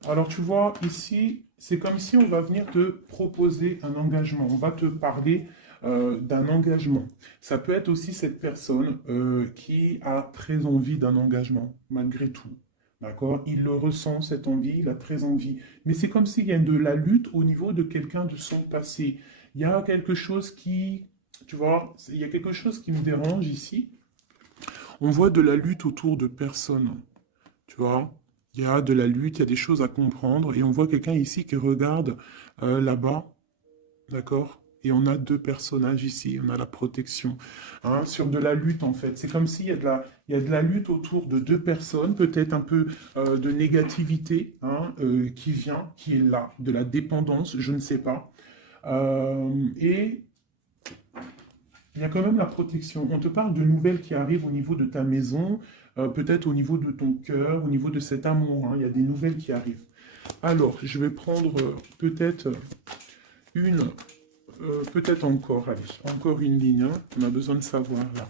Alors tu vois, ici, c'est comme si on va venir te proposer un engagement. On va te parler d'un engagement. Ça peut être aussi cette personne qui a très envie d'un engagement, malgré tout. D'accord? Il le ressent, cette envie, il a très envie. Mais c'est comme s'il y a de la lutte au niveau de quelqu'un de son passé. Il y a quelque chose qui, tu vois, il y a quelque chose qui me dérange ici. On voit de la lutte autour de personnes. Tu vois, il y a de la lutte, il y a des choses à comprendre. Et on voit quelqu'un ici qui regarde là-bas, d'accord? Et on a deux personnages ici, on a la protection, hein, sur de la lutte en fait. C'est comme s'il y a il y a de la lutte autour de deux personnes, peut-être un peu de négativité hein, qui vient, qui est là, de la dépendance, je ne sais pas. Et il y a quand même la protection. On te parle de nouvelles qui arrivent au niveau de ta maison, peut-être au niveau de ton cœur, au niveau de cet amour, hein. Il y a des nouvelles qui arrivent. Alors, je vais prendre peut-être une, peut-être encore, allez, encore une ligne, hein. On a besoin de savoir là.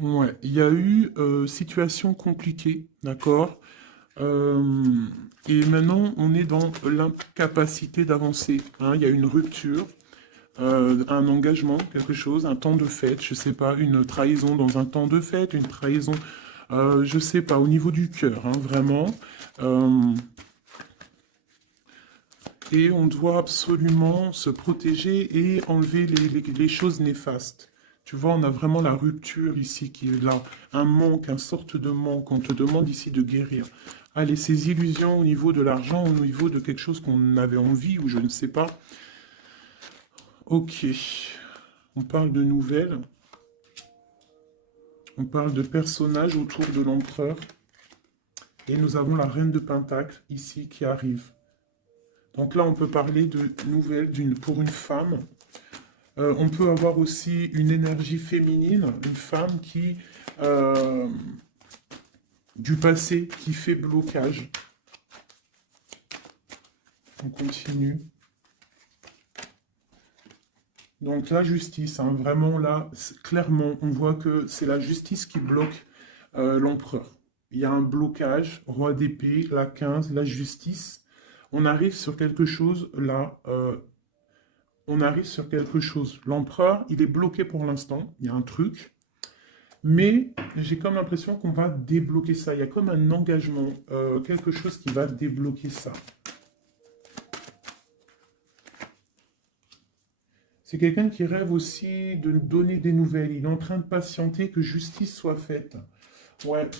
Ouais, il y a eu situation compliquée, d'accord? Euh, et maintenant, on est dans l'incapacité d'avancer, hein. Il y a une rupture. Un engagement, quelque chose, un temps de fête, je sais pas, une trahison dans un temps de fête, une trahison, je sais pas, au niveau du cœur, hein, vraiment. Euh, et on doit absolument se protéger et enlever les choses néfastes. Tu vois, on a vraiment la rupture ici qui est là, un manque, une sorte de manque. On te demande ici de guérir. Allez, ces illusions au niveau de l'argent, au niveau de quelque chose qu'on avait envie ou je ne sais pas. Ok, on parle de nouvelles. On parle de personnages autour de l'empereur. Et nous avons la reine de Pentacle ici qui arrive. Donc là, on peut parler de nouvelles pour une femme. On peut avoir aussi une énergie féminine, une femme qui euh, du passé qui fait blocage. On continue. Donc la justice, hein, vraiment là, clairement, on voit que c'est la justice qui bloque l'empereur. Il y a un blocage, roi d'épée, la 15, la justice. On arrive sur quelque chose là, on arrive sur quelque chose. L'empereur, il est bloqué pour l'instant, il y a un truc, mais j'ai comme l'impression qu'on va débloquer ça. Il y a comme un engagement, quelque chose qui va débloquer ça. C'est quelqu'un qui rêve aussi de donner des nouvelles. Il est en train de patienter que justice soit faite. Ouais,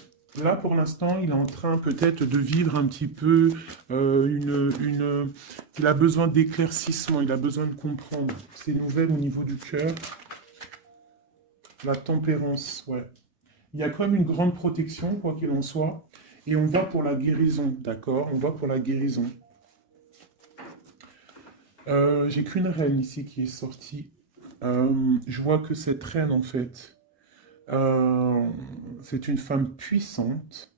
là pour l'instant, il est en train peut-être de vivre un petit peu Il a besoin d'éclaircissement, il a besoin de comprendre ces nouvelles au niveau du cœur. La tempérance, ouais. Il y a quand même une grande protection, quoi qu'il en soit. Et on va pour la guérison, d'accord? On va pour la guérison. J'ai qu'une reine ici qui est sortie. Je vois que cette reine, en fait, c'est une femme puissante.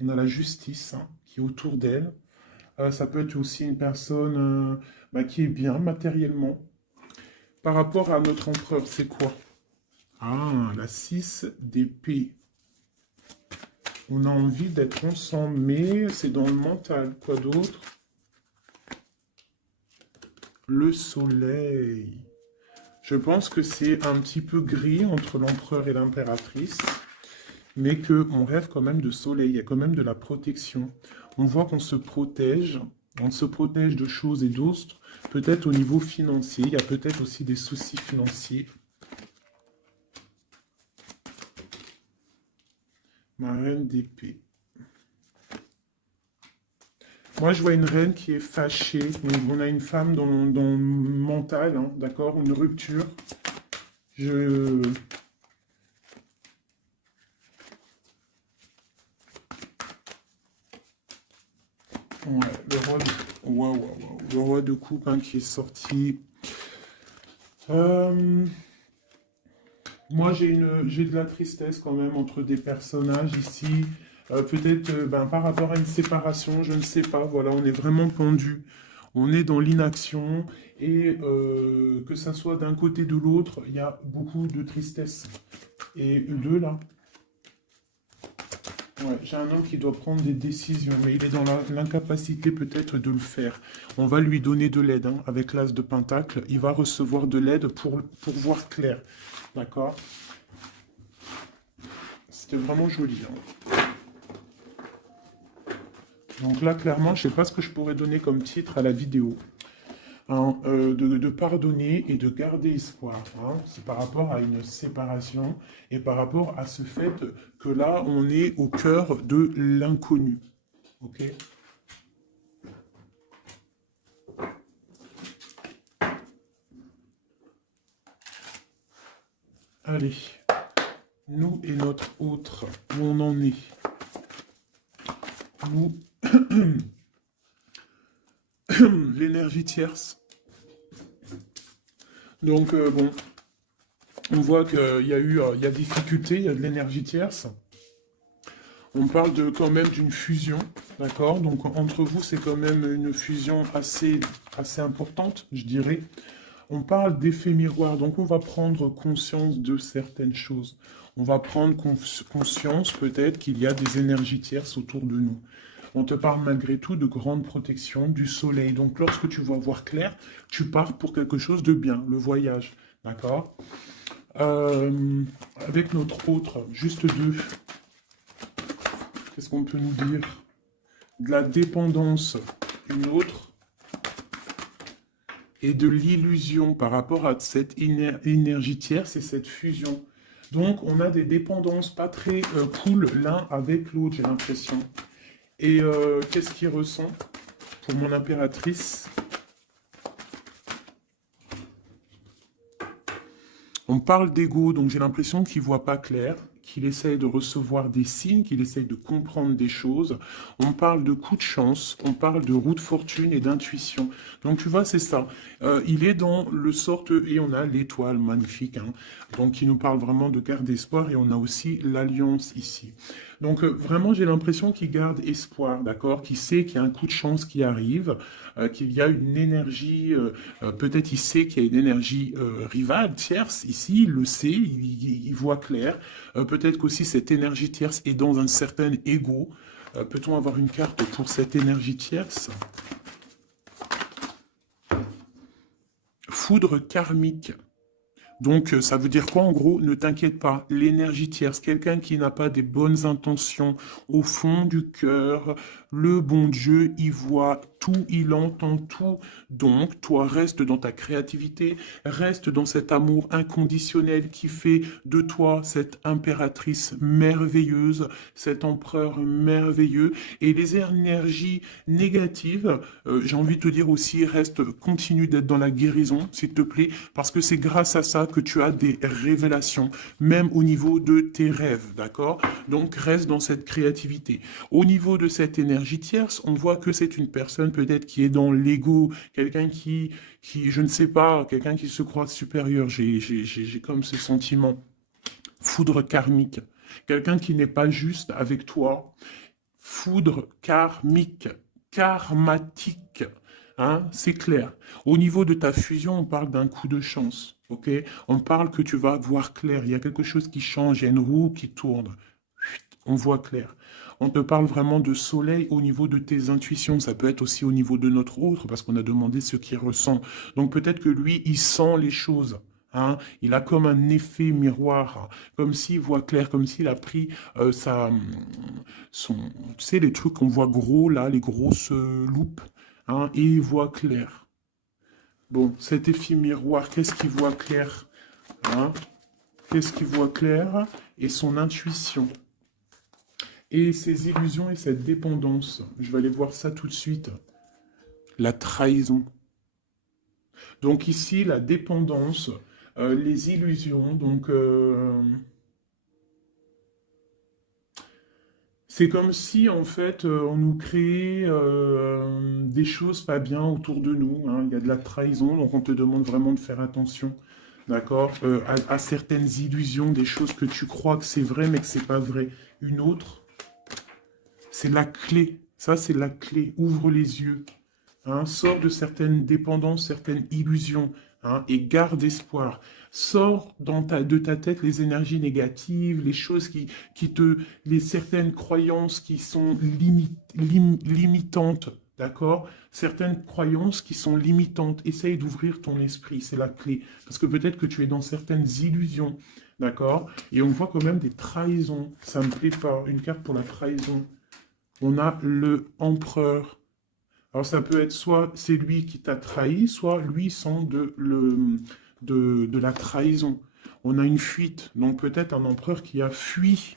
On a la justice hein, qui est autour d'elle. Ça peut être aussi une personne qui est bien matériellement. Par rapport à notre empereur, c'est quoi? Ah, la 6 d'épée. On a envie d'être ensemble, mais c'est dans le mental. Quoi d'autre? Le soleil. Je pense que c'est un petit peu gris entre l'empereur et l'impératrice, mais qu'on rêve quand même de soleil, il y a quand même de la protection. On voit qu'on se protège, on se protège de choses et d'autres, peut-être au niveau financier, il y a peut-être aussi des soucis financiers. Ma reine d'épée. Moi, je vois une reine qui est fâchée. Donc, on a une femme dans le mental, hein, d'accord? Une rupture. Je... Ouais, le roi de coupe hein, qui est sorti. Moi, j'ai de la tristesse quand même entre des personnages ici. Peut-être par rapport à une séparation, je ne sais pas. Voilà, on est vraiment pendu. On est dans l'inaction. Et que ça soit d'un côté ou de l'autre, il y a beaucoup de tristesse. Et deux, là. Ouais, j'ai un homme qui doit prendre des décisions, mais il est dans l'incapacité peut-être de le faire. On va lui donner de l'aide, hein, avec l'as de Pentacle. Il va recevoir de l'aide pour voir clair. D'accord? C'était vraiment joli. Hein. Donc là, clairement, je ne sais pas ce que je pourrais donner comme titre à la vidéo. Hein, de pardonner et de garder espoir. Hein. C'est par rapport à une séparation et par rapport à ce fait que là, on est au cœur de l'inconnu. Ok? Allez, nous et notre autre, où on en est. Nous, l'énergie tierce. Donc, bon, on voit qu'il y a il y a difficulté, il y a de l'énergie tierce. On parle quand même d'une fusion, d'accord? Donc, entre vous, c'est quand même une fusion assez importante, je dirais. On parle d'effet miroir, donc on va prendre conscience de certaines choses. On va prendre conscience peut-être qu'il y a des énergies tierces autour de nous. On te parle malgré tout de grande protection du soleil. Donc lorsque tu vas voir clair, tu pars pour quelque chose de bien, le voyage. D'accord? Avec notre autre, juste deux. Qu'est-ce qu'on peut nous dire? De la dépendance, une autre. Et de l'illusion par rapport à cette énergie tierce et cette fusion. Donc on a des dépendances pas très cool l'un avec l'autre, j'ai l'impression. Et qu'est-ce qu'il ressent pour mon impératrice? On parle d'ego, donc j'ai l'impression qu'il ne voit pas clair, qu'il essaye de recevoir des signes, qu'il essaye de comprendre des choses. On parle de coup de chance, on parle de roue de fortune et d'intuition. Donc tu vois, c'est ça. Il est dans le sorte, et on a l'étoile magnifique, hein, donc qui nous parle vraiment de garde d'espoir, et on a aussi l'alliance ici. Donc vraiment, j'ai l'impression qu'il garde espoir, d'accord? Qu'il sait qu'il y a un coup de chance qui arrive, qu'il y a une énergie, peut-être il sait qu'il y a une énergie rivale, tierce, ici, il le sait, il voit clair. Peut-être qu'aussi cette énergie tierce est dans un certain ego. Peut-on avoir une carte pour cette énergie tierce? Foudre karmique. Donc, ça veut dire quoi en gros? Ne t'inquiète pas, l'énergie tierce, quelqu'un qui n'a pas des bonnes intentions au fond du cœur, le bon Dieu, il voit tout, il entend tout. Donc, toi, reste dans ta créativité, reste dans cet amour inconditionnel qui fait de toi cette impératrice merveilleuse, cet empereur merveilleux. Et les énergies négatives, j'ai envie de te dire aussi, reste, continue d'être dans la guérison, s'il te plaît, parce que c'est grâce à ça que tu as des révélations, même au niveau de tes rêves, d'accord? Donc reste dans cette créativité. Au niveau de cette énergie tierce, on voit que c'est une personne peut-être qui est dans l'ego, quelqu'un je ne sais pas, quelqu'un qui se croit supérieur. J'ai comme ce sentiment. Foudre karmique. Quelqu'un qui n'est pas juste avec toi. Foudre karmique, karmatique. Hein, c'est clair. Au niveau de ta fusion, on parle d'un coup de chance. Ok? On parle que tu vas voir clair. Il y a quelque chose qui change. Il y a une roue qui tourne. On voit clair. On te parle vraiment de soleil au niveau de tes intuitions. Ça peut être aussi au niveau de notre autre, parce qu'on a demandé ce qu'il ressent. Donc peut-être que lui, il sent les choses. Hein, il a comme un effet miroir, comme s'il voit clair, comme s'il a pris tu sais, les trucs qu'on voit gros là, les grosses loupes, hein, et il voit clair. Bon, cet effet miroir, qu'est-ce qu'il voit clair? Hein, qu'est-ce qu'il voit clair? Et son intuition. Et ses illusions et cette dépendance. Je vais aller voir ça tout de suite. La trahison. Donc ici, la dépendance, les illusions, donc c'est comme si en fait on nous créait des choses pas bien autour de nous. Hein. Il y a de la trahison, donc on te demande vraiment de faire attention, d'accord, à certaines illusions, des choses que tu crois que c'est vrai mais que c'est pas vrai. Une autre, c'est la clé. Ça, c'est la clé. Ouvre les yeux. Hein, sors de certaines dépendances, certaines illusions, hein, et garde espoir. Sors de ta tête les énergies négatives, les choses les certaines croyances qui sont limitantes, d'accord? Certaines croyances qui sont limitantes. Essaye d'ouvrir ton esprit, c'est la clé. Parce que peut-être que tu es dans certaines illusions, d'accord? Et on voit quand même des trahisons. Ça me plaît pas. Une carte pour la trahison. On a le empereur. Alors ça peut être soit c'est lui qui t'a trahi, soit lui sent de la trahison. On a une fuite, donc peut-être un empereur qui a fui.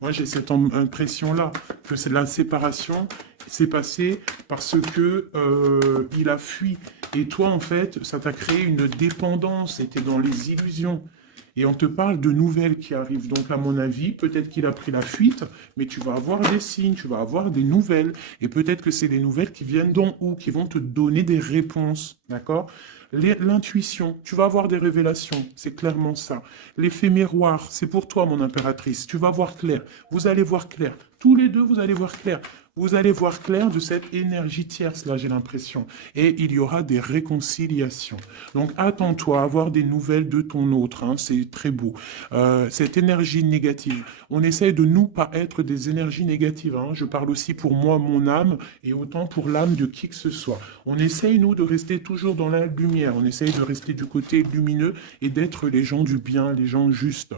Moi j'ai cette impression-là, que c'est la séparation s'est passée parce que il a fui. Et toi en fait, ça t'a créé une dépendance, c'était dans les illusions. Et on te parle de nouvelles qui arrivent. Donc, à mon avis, peut-être qu'il a pris la fuite, mais tu vas avoir des signes, tu vas avoir des nouvelles. Et peut-être que c'est des nouvelles qui viennent d'en haut, qui vont te donner des réponses. D'accord? L'intuition, tu vas avoir des révélations, c'est clairement ça. L'effet miroir, c'est pour toi, mon impératrice. Tu vas voir clair. Vous allez voir clair. Tous les deux, vous allez voir clair. Vous allez voir clair de cette énergie tierce, là, j'ai l'impression. Et il y aura des réconciliations. Donc, attends-toi à avoir des nouvelles de ton autre. Hein, c'est très beau. Cette énergie négative. On essaye de nous pas être des énergies négatives. Hein. Je parle aussi pour moi, mon âme, et autant pour l'âme de qui que ce soit. On essaye, nous, de rester toujours dans la lumière. On essaye de rester du côté lumineux et d'être les gens du bien, les gens justes.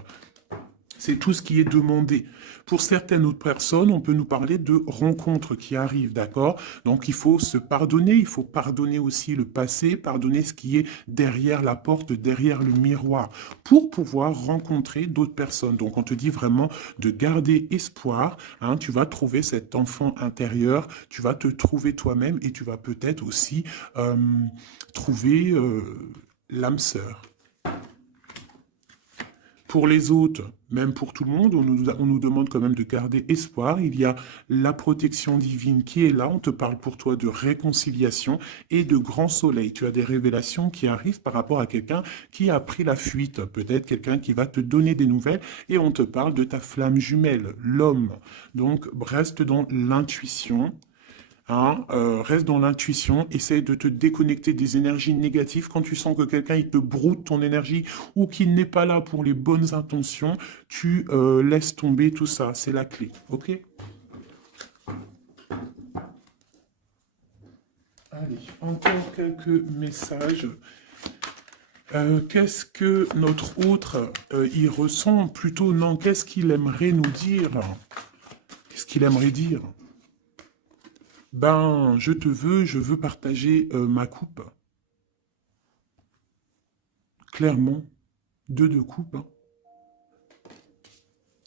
C'est tout ce qui est demandé. Pour certaines autres personnes, on peut nous parler de rencontres qui arrivent, d'accord? Donc il faut se pardonner, il faut pardonner aussi le passé, pardonner ce qui est derrière la porte, derrière le miroir, pour pouvoir rencontrer d'autres personnes. Donc on te dit vraiment de garder espoir, hein, tu vas trouver cet enfant intérieur, tu vas te trouver toi-même et tu vas peut-être aussi trouver l'âme sœur. Pour les autres, même pour tout le monde, on nous demande quand même de garder espoir. Il y a la protection divine qui est là. On te parle pour toi de réconciliation et de grand soleil. Tu as des révélations qui arrivent par rapport à quelqu'un qui a pris la fuite. Peut-être quelqu'un qui va te donner des nouvelles et on te parle de ta flamme jumelle, l'homme. Donc, reste dans l'intuition. Hein, reste dans l'intuition, essaye de te déconnecter des énergies négatives. Quand tu sens que quelqu'un il te broute ton énergie ou qu'il n'est pas là pour les bonnes intentions, tu laisses tomber tout ça. C'est la clé, ok? Allez, encore quelques messages. Qu'est-ce que notre autre y ressent? Plutôt non, qu'est-ce qu'il aimerait nous dire? Qu'est-ce qu'il aimerait dire? Ben, je veux partager ma coupe. Clairement, deux de coupe. Hein.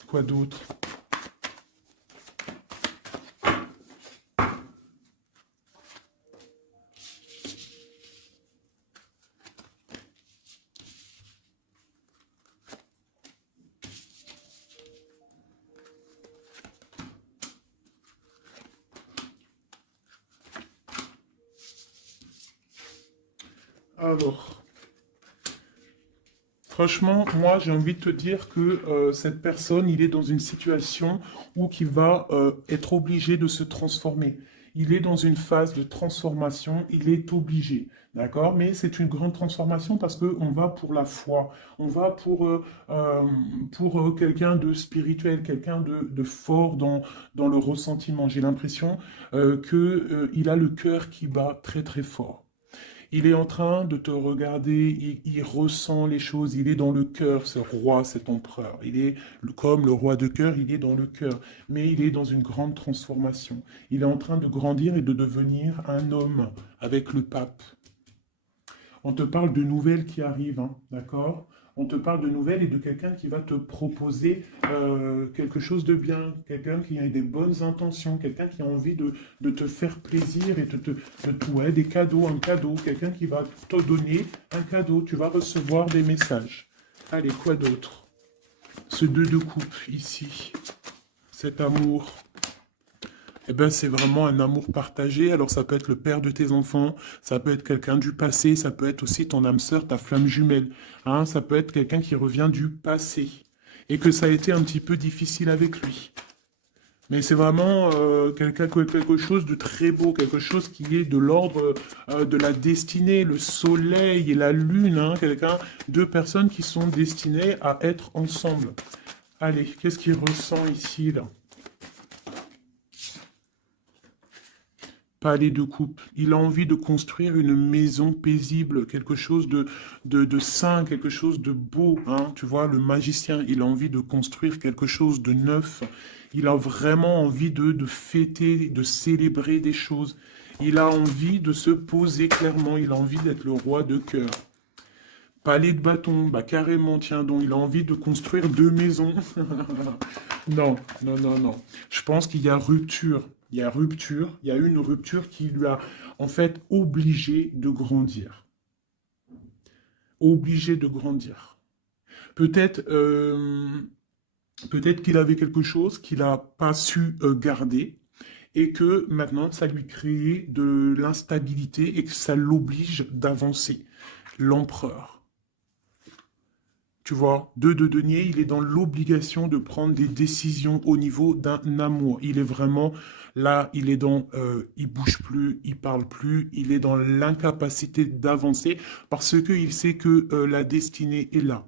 Quoi d'autre? Alors, franchement, moi, j'ai envie de te dire que cette personne, il est dans une situation où il va être obligé de se transformer. Il est dans une phase de transformation, il est obligé, d'accord? Mais c'est une grande transformation parce qu'on va pour la foi, on va pour quelqu'un de spirituel, quelqu'un de fort dans le ressentiment. J'ai l'impression qu'il a le cœur qui bat très très fort. Il est en train de te regarder, il ressent les choses, il est dans le cœur, ce roi, cet empereur. Il est comme le roi de cœur, il est dans le cœur, mais il est dans une grande transformation. Il est en train de grandir et de devenir un homme avec le pape. On te parle de nouvelles qui arrivent, hein, d'accord? On te parle de nouvelles et de quelqu'un qui va te proposer quelque chose de bien, quelqu'un qui a des bonnes intentions, quelqu'un qui a envie de te faire plaisir et ouais, des cadeaux, un cadeau, quelqu'un qui va te donner un cadeau, tu vas recevoir des messages. Allez, quoi d'autre? Ce deux de coupe ici, cet amour. Eh ben, c'est vraiment un amour partagé. Alors, ça peut être le père de tes enfants, ça peut être quelqu'un du passé, ça peut être aussi ton âme sœur, ta flamme jumelle. Hein, ça peut être quelqu'un qui revient du passé et que ça a été un petit peu difficile avec lui. Mais c'est vraiment quelque chose de très beau, quelque chose qui est de l'ordre de la destinée, le soleil et la lune, hein, deux personnes qui sont destinées à être ensemble. Allez, qu'est-ce qu'il ressent ici, là? Palais de coupe. Il a envie de construire une maison paisible, quelque chose de sain, quelque chose de beau. Hein. Tu vois, le magicien, il a envie de construire quelque chose de neuf. Il a vraiment envie de fêter, de célébrer des choses. Il a envie de se poser clairement. Il a envie d'être le roi de cœur. Palais de bâton, bah carrément, tiens donc, il a envie de construire deux maisons. Non, non, non, non. Je pense qu'il y a rupture. Il y a rupture. Il y a une rupture qui lui a en fait obligé de grandir. Obligé de grandir. Peut-être peut-être qu'il avait quelque chose qu'il n'a pas su garder et que maintenant ça lui crée de l'instabilité et que ça l'oblige d'avancer. L'empereur. Tu vois, deux de denier, il est dans l'obligation de prendre des décisions au niveau d'un amour. Il est vraiment là, il bouge plus, il parle plus, il est dans l'incapacité d'avancer parce qu'il sait que la destinée est là.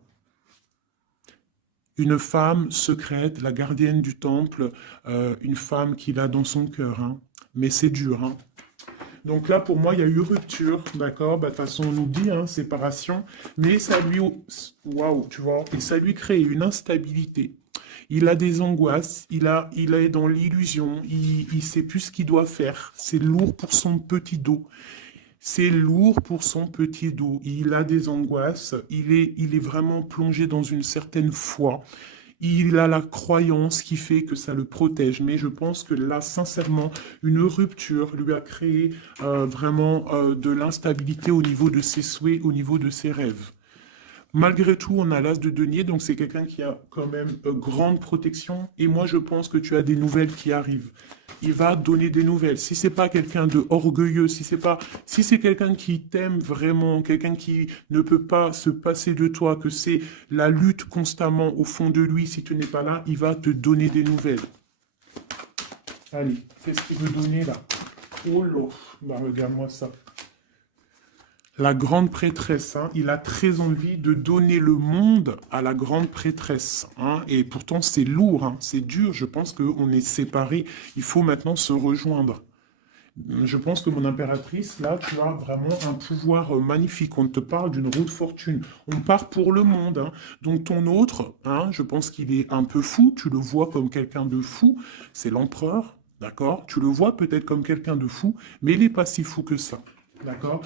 Une femme secrète, la gardienne du temple, une femme qu'il a dans son cœur. Hein. Mais c'est dur, hein. Donc là, pour moi, il y a eu rupture, d'accord? Bah, de toute façon, on nous dit, hein, séparation, mais ça lui, waouh, tu vois, et ça lui crée une instabilité. Il a des angoisses, il est dans l'illusion, il sait plus ce qu'il doit faire. C'est lourd pour son petit dos. C'est lourd pour son petit dos. Il a des angoisses, il est vraiment plongé dans une certaine foi. Il a la croyance qui fait que ça le protège. Mais je pense que là, sincèrement, une rupture lui a créé vraiment de l'instabilité au niveau de ses souhaits, au niveau de ses rêves. Malgré tout, on a l'as de denier, donc c'est quelqu'un qui a quand même grande protection. Et moi, je pense que tu as des nouvelles qui arrivent. Il va donner des nouvelles. Si c'est pas quelqu'un de orgueilleux, si c'est quelqu'un qui t'aime vraiment, quelqu'un qui ne peut pas se passer de toi, que c'est la lutte constamment au fond de lui, si tu n'es pas là, il va te donner des nouvelles. Allez, qu'est-ce qu'il veut donner là? Oh là, bah regarde-moi ça. La grande prêtresse, hein, il a très envie de donner le monde à la grande prêtresse. Hein, et pourtant, c'est lourd, hein, c'est dur. Je pense qu'on est séparés. Il faut maintenant se rejoindre. Je pense que mon impératrice, là, tu as vraiment un pouvoir magnifique. On te parle d'une roue de fortune. On part pour le monde. Hein. Donc ton autre, hein, je pense qu'il est un peu fou. Tu le vois comme quelqu'un de fou. C'est l'empereur, d'accord? Tu le vois peut-être comme quelqu'un de fou, mais il n'est pas si fou que ça. D'accord?